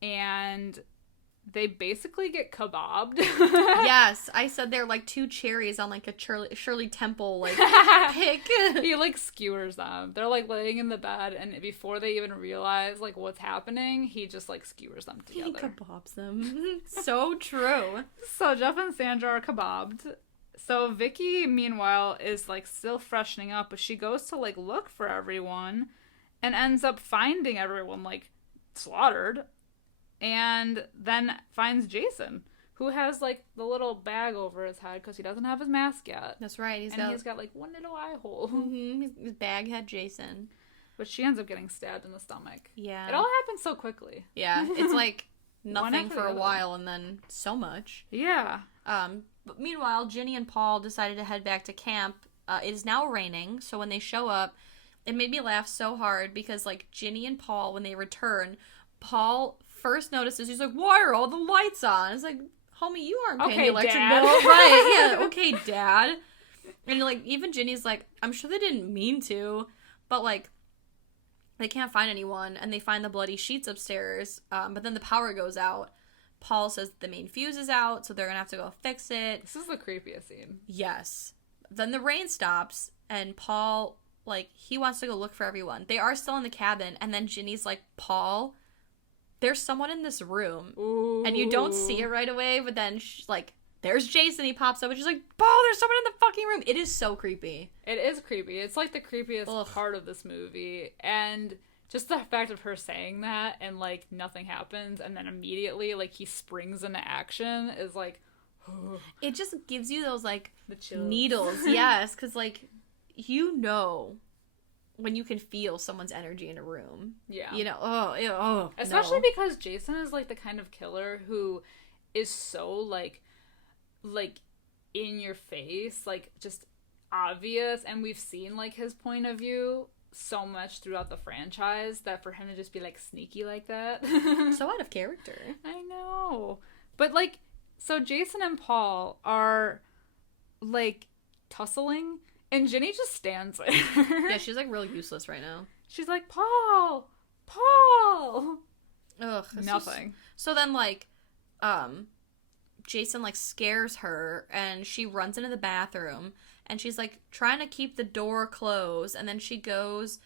and they basically get kebabbed. Yes, I said they're like two cherries on, like, a Shirley Temple, like, pick. He, like, skewers them. They're, like, laying in the bed, and before they even realize, like, what's happening, he just, like, skewers them together. He kebabs them. So true. So Jeff and Sandra are kebabbed. So Vicky, meanwhile, is, like, still freshening up, but she goes to, like, look for everyone and ends up finding everyone, like, slaughtered, and then finds Jason, who has, like, the little bag over his head because he doesn't have his mask yet. That's right. He's got, like, one little eye hole. His bag had Jason. But she ends up getting stabbed in the stomach. Yeah. It all happens so quickly. Yeah. It's like nothing for a while and then so much. Yeah. But meanwhile, Ginny and Paul decided to head back to camp. It is now raining, so when they show up, it made me laugh so hard because, like, Ginny and Paul, when they return, Paul first notices, he's like, why are all the lights on? It's like, homie, you aren't paying the electric bill. Right, yeah, okay, Dad. And, like, even Ginny's like, I'm sure they didn't mean to, but, like, they can't find anyone, and they find the bloody sheets upstairs, but then the power goes out. Paul says the main fuse is out, so they're gonna have to go fix it. This is the creepiest scene. Yes. Then the rain stops, and Paul, like, he wants to go look for everyone. They are still in the cabin, and then Ginny's like, Paul, there's someone in this room. Ooh. And you don't see it right away, but then, like, there's Jason, he pops up, and she's like, Paul, there's someone in the fucking room. It is so creepy. It is creepy. It's, like, the creepiest part of this movie, and just the fact of her saying that, and, like, nothing happens, and then immediately, like, he springs into action is, like, it just gives you those, like, the chills. Needles. Yes, because, like, you know when you can feel someone's energy in a room. Yeah. You know, especially because Jason is, like, the kind of killer who is so, like in your face, like, just obvious, and we've seen, like, his point of view so much throughout the franchise that for him to just be, like, sneaky like that. So out of character. I know. But, like, so Jason and Paul are, like, tussling, and Ginny just stands there. Yeah, she's, like, real useless right now. She's like, Paul! Ugh. Nothing. So then, like, Jason, like, scares her, and she runs into the bathroom, and she's, like, trying to keep the door closed, and then she goes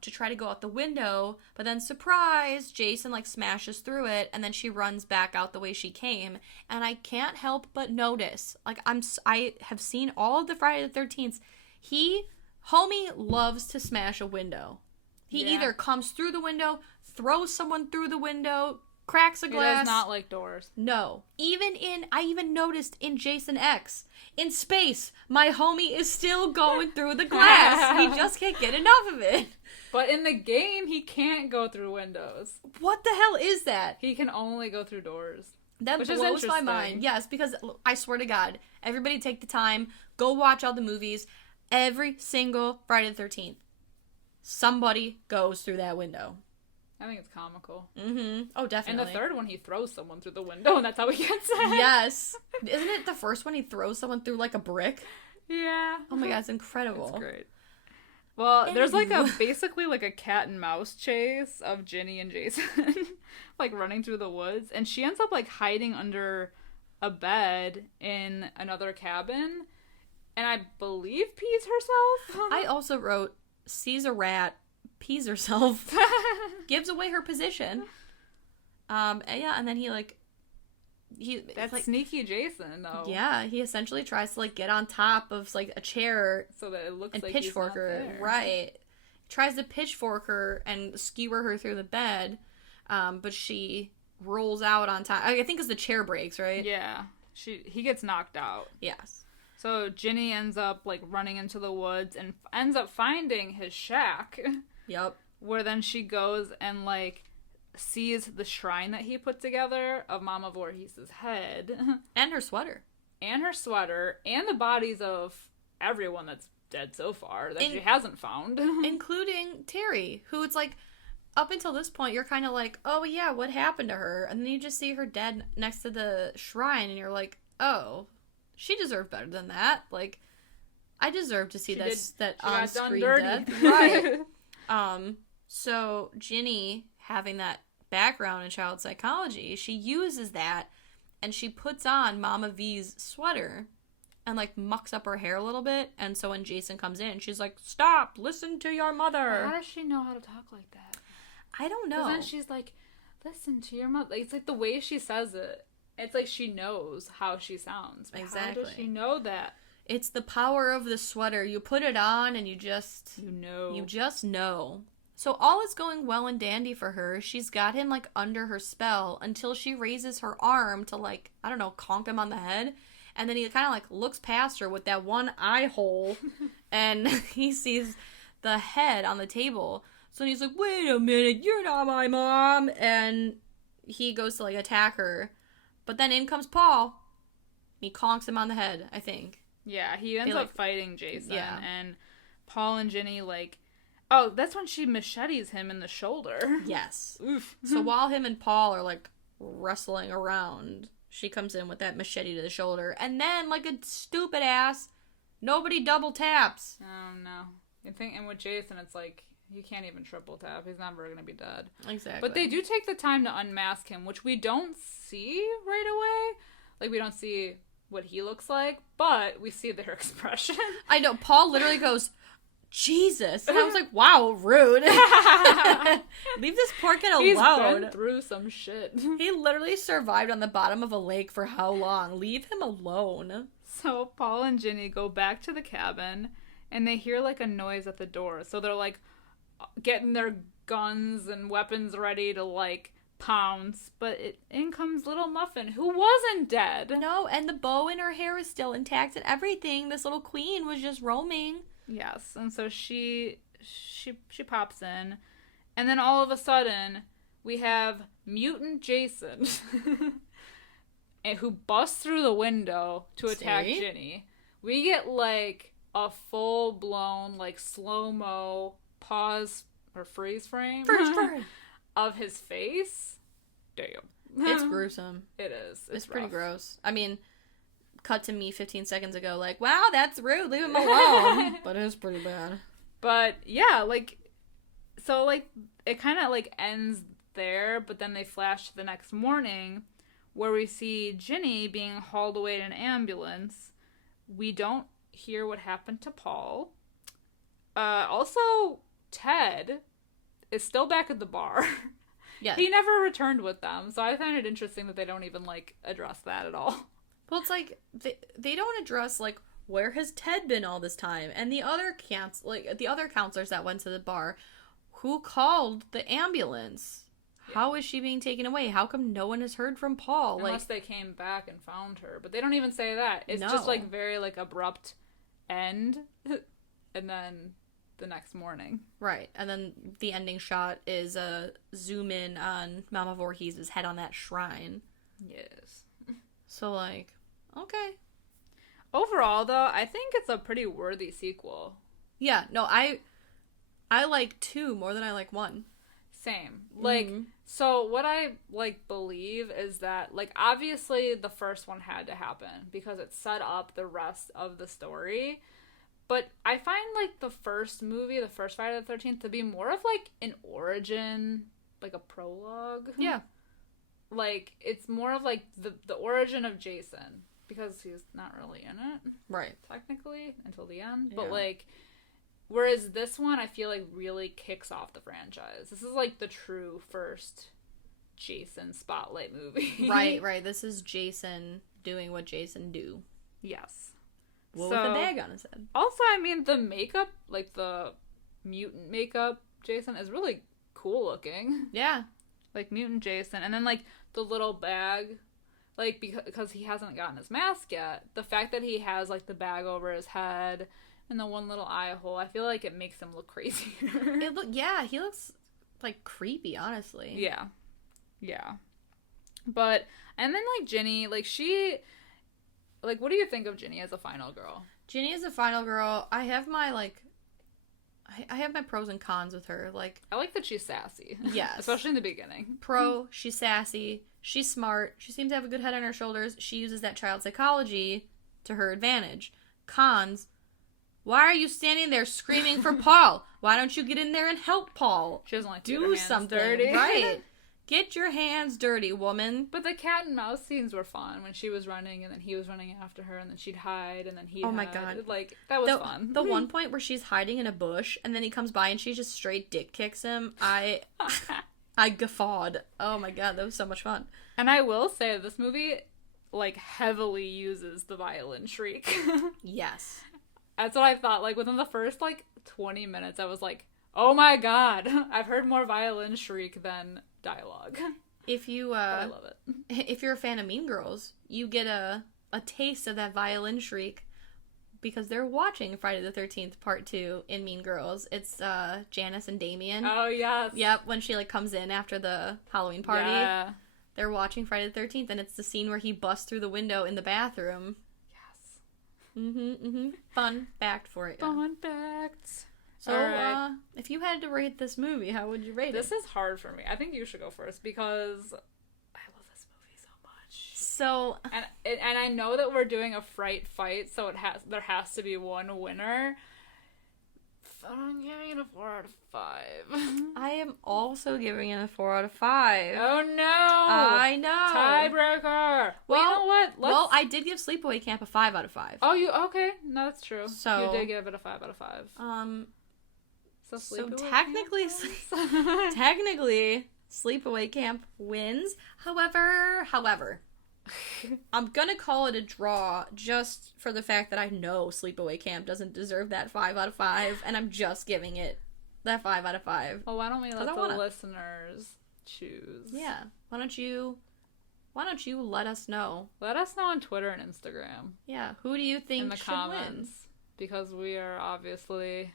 to try to go out the window, but then, surprise, Jason, like, smashes through it, and then she runs back out the way she came, and I can't help but notice, like, I have seen all of the Friday the 13th, homie loves to smash a window. He either comes through the window, throws someone through the window, cracks a glass. He does not like doors. No. I even noticed in Jason X, in space, my homie is still going through the glass. He just can't get enough of it. But in the game, he can't go through windows. What the hell is that? He can only go through doors. That blows my mind. Yes, because I swear to God, everybody take the time, go watch all the movies. Every single Friday the 13th, somebody goes through that window. I think it's comical. Mm-hmm. Oh, definitely. And the third one, he throws someone through the window, and that's how he gets it. Yes. Isn't it the first one he throws someone through, like, a brick? Yeah. Oh my God, it's incredible. It's great. Well, there's, like, basically, like, a cat and mouse chase of Ginny and Jason, like, running through the woods, and she ends up, like, hiding under a bed in another cabin, and I believe pees herself. I also wrote, sees a rat, pees herself, gives away her position. Yeah, and then that's like, sneaky Jason, though. Yeah, he essentially tries to, like, get on top of, like, a chair so that it looks and like pitchfork her. There. Right. Tries to pitchfork her and skewer her through the bed, but she rolls out on top. I think it's the chair breaks, right? Yeah. He gets knocked out. Yes. So Ginny ends up, like, running into the woods and ends up finding his shack. Yep. Where then she goes and, like, sees the shrine that he put together of Mama Voorhees' head. And her sweater. And the bodies of everyone that's dead so far that she hasn't found. Including Terry, who it's like, up until this point, you're kind of like, oh yeah, what happened to her? And then you just see her dead next to the shrine, and you're like, oh, she deserved better than that. Like, I deserve to see that on-screen death. Right. So Ginny, having that background in child psychology, she uses that, and she puts on Mama V's sweater and, like, mucks up her hair a little bit, and so when Jason comes in, she's like, stop, listen to your mother. How does she know how to talk like that? I don't know. Because then she's like, listen to your mother. It's like the way she says it. It's like she knows how she sounds. Exactly. How does she know that? It's the power of the sweater. You put it on and you just... You know. You just know. So all is going well and dandy for her. She's got him, like, under her spell until she raises her arm to, like, I don't know, conk him on the head. And then he kind of, like, looks past her with that one eye hole. And he sees the head on the table. So he's like, wait a minute, you're not my mom. And he goes to, like, attack her. But then in comes Paul. He conks him on the head, I think. Yeah, he ends up fighting Jason. Yeah. And Paul and Ginny, like... Oh, that's when she machetes him in the shoulder. Yes. Oof. So while him and Paul are, like, wrestling around, she comes in with that machete to the shoulder. And then, like a stupid ass, nobody double taps. Oh, no. And with Jason, it's like, you can't even triple tap. He's never going to be dead. Exactly. But they do take the time to unmask him, which we don't see right away. Like, we don't see what he looks like, but we see their expression. I know. Paul literally goes... Jesus. And I was like, wow, rude. Leave this poor kid alone. He's been through some shit. He literally survived on the bottom of a lake for how long? Leave him alone. So Paul and Ginny go back to the cabin, and they hear, like, a noise at the door. So they're, like, getting their guns and weapons ready to, like, pounce. But in comes little Muffin, who wasn't dead. No, and the bow in her hair is still intact and everything. This little queen was just roaming. Yes, and so she pops in, and then all of a sudden we have mutant Jason, who busts through the window to attack Ginny. We get like a full blown like slow mo pause or freeze frame of his face. Damn, it's gruesome. It is. It's pretty gross. I mean. Cut to me 15 seconds ago, like, wow, that's rude, leave him alone. But it was pretty bad. But, yeah, like, so, like, it kind of, like, ends there, but then they flash to the next morning, where we see Ginny being hauled away in an ambulance. We don't hear what happened to Paul. Also, Ted is still back at the bar. Yeah. He never returned with them, so I find it interesting that they don't even, like, address that at all. Well, it's like, they don't address, like, where has Ted been all this time? And the other counselors that went to the bar, who called the ambulance? Yeah. How is she being taken away? How come no one has heard from Paul? Unless they came back and found her. But they don't even say that. It's just, like, very, like, abrupt end. And then the next morning. Right. And then the ending shot is a zoom in on Mama Voorhees' head on that shrine. Yes. So, like... Okay. Overall, though, I think it's a pretty worthy sequel. Yeah, no, I like 2 more than I like 1. Same. Like, so what I, like, believe is that, like, obviously the first one had to happen because it set up the rest of the story. But I find, like, the first movie, the first Friday the 13th, to be more of, like, an origin, like, a prologue. Yeah. Like, it's more of, like, the origin of Jason. Because he's not really in it. Right. Technically, until the end. Yeah. But, like, whereas this one, I feel like, really kicks off the franchise. This is, like, the true first Jason spotlight movie. Right. This is Jason doing what Jason do. Yes. Well, with a bag on his head. Also, I mean, the makeup, like, the mutant makeup Jason is really cool looking. Yeah. Like, mutant Jason. And then, like, the little bag... Like, because he hasn't gotten his mask yet, the fact that he has, like, the bag over his head and the one little eye hole, I feel like it makes him look crazier. He looks, like, creepy, honestly. Yeah. But, and then, like, Ginny, like, she, like, what do you think of Ginny as a final girl? Ginny as a final girl, I have my, like, I have my pros and cons with her. Like, I like that she's sassy. Yes. Especially in the beginning. Pro, she's sassy. She's smart. She seems to have a good head on her shoulders. She uses that child psychology to her advantage. Cons, why are you standing there screaming for Paul? Why don't you get in there and help Paul? She doesn't like to do something. Dirty. Right. Get your hands dirty, woman. But the cat and mouse scenes were fun when she was running and then he was running after her and then she'd hide and then he'd my God. Like, that was fun. The one point where she's hiding in a bush and then he comes by and she just straight dick kicks him, I guffawed. Oh my God, that was so much fun. And I will say, this movie, like, heavily uses the violin shriek. Yes. That's what I thought. Like, within the first, like, 20 minutes, I was like, Oh my god. I've heard more violin shriek than dialogue. If you, I love it. If you're a fan of Mean Girls, you get a taste of that violin shriek because they're watching Friday the 13th Part 2 in Mean Girls. It's Janice and Damien. Oh, yes. Yep, when she comes in after the Halloween party. Yeah. They're watching Friday the 13th, and it's the scene where he busts through the window in the bathroom. Yes. Fun fact for you. Fun facts. So, if you had to rate this movie, how would you rate it? This is hard for me. I think you should go first because I love this movie so much. So, and I know that we're doing a Fright Fight, so there has to be one winner. I'm giving it a 4 out of 5. I am also giving it a 4 out of 5. Oh no! I know. Tiebreaker. Well, you know what? Well, I did give Sleepaway Camp a 5 out of 5. Oh, you okay? No, that's true. So you did give it a 5 out of 5. So technically, Sleepaway Camp wins. However, I'm gonna call it a draw just for the fact that I know Sleepaway Camp doesn't deserve that 5 out of 5, and I'm just giving it that 5 out of 5. Well, why don't we let the listeners choose? Yeah. Why don't you let us know? Let us know on Twitter and Instagram. Yeah. Who do you think in the should comments? Win? Because we are obviously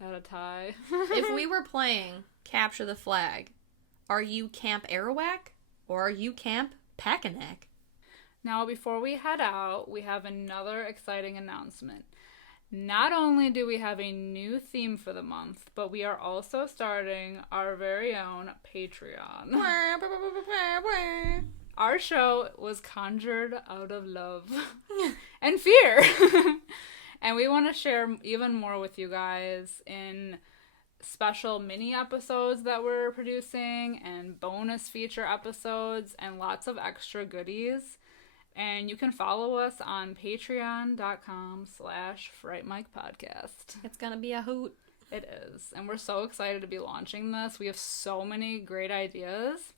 at a tie. If we were playing Capture the Flag, are you Camp Arawak or are you Camp Packanack? Now, before we head out, we have another exciting announcement. Not only do we have a new theme for the month, but we are also starting our very own Patreon. Our show was conjured out of love and fear. And we want to share even more with you guys in special mini episodes that we're producing and bonus feature episodes and lots of extra goodies. And you can follow us on patreon.com/Fright Mic podcast. It's going to be a hoot. It is. And we're so excited to be launching this. We have so many great ideas.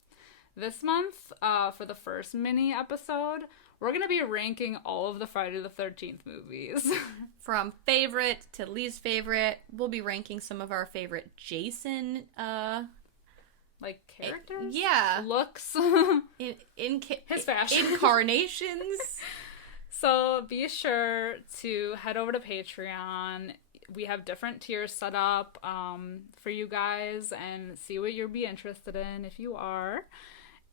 This month, for the first mini episode, we're going to be ranking all of the Friday the 13th movies. From favorite to least favorite. We'll be ranking some of our favorite Jason, characters? Yeah. Looks. His fashion. Incarnations. So be sure to head over to Patreon. We have different tiers set up for you guys and see what you'll be interested in if you are.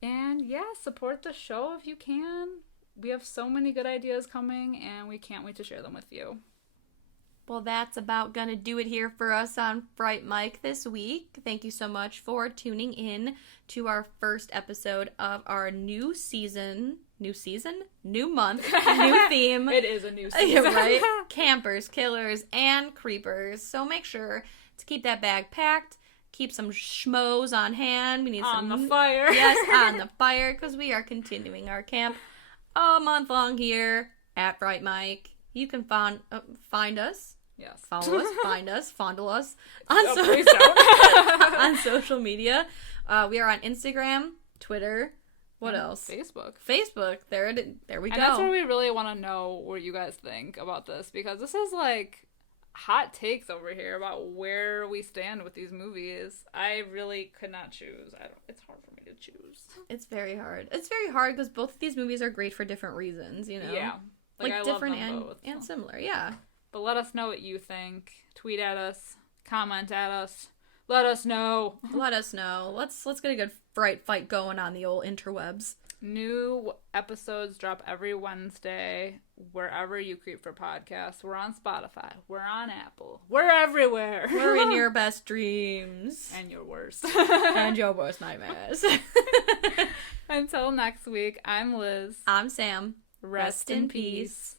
And yeah, support the show if you can. We have so many good ideas coming, and we can't wait to share them with you. Well, that's about gonna do it here for us on Fright Mic this week. Thank you so much for tuning in to our first episode of our new season? New month, new theme. It is a new season. Right? Campers, killers, and creepers. So make sure to keep that bag packed. Keep some schmoes on hand. We need on some... On the fire. Yes, on the fire, because we are continuing our camp a month long here at Fright Mic. You can find us. Yes. Follow us, find us, fondle us please don't. on social media. We are on Instagram, Twitter. What else? Facebook. There we go. And that's where we really want to know what you guys think about this, because this is hot takes over here about where we stand with these movies. I really could not choose. It's hard for me to choose. It's very hard. It's very hard because both of these movies are great for different reasons, you know? Yeah. I different love them both. and similar, yeah. But let us know what you think. Tweet at us. Comment at us. Let us know. Let's get a good Fright Fight going on the old interwebs. New episodes drop every Wednesday wherever you creep for podcasts. We're on Spotify. We're on Apple. We're everywhere. We're in your best dreams. And your worst. And your worst nightmares. Until next week, I'm Liz. I'm Sam. Rest in peace.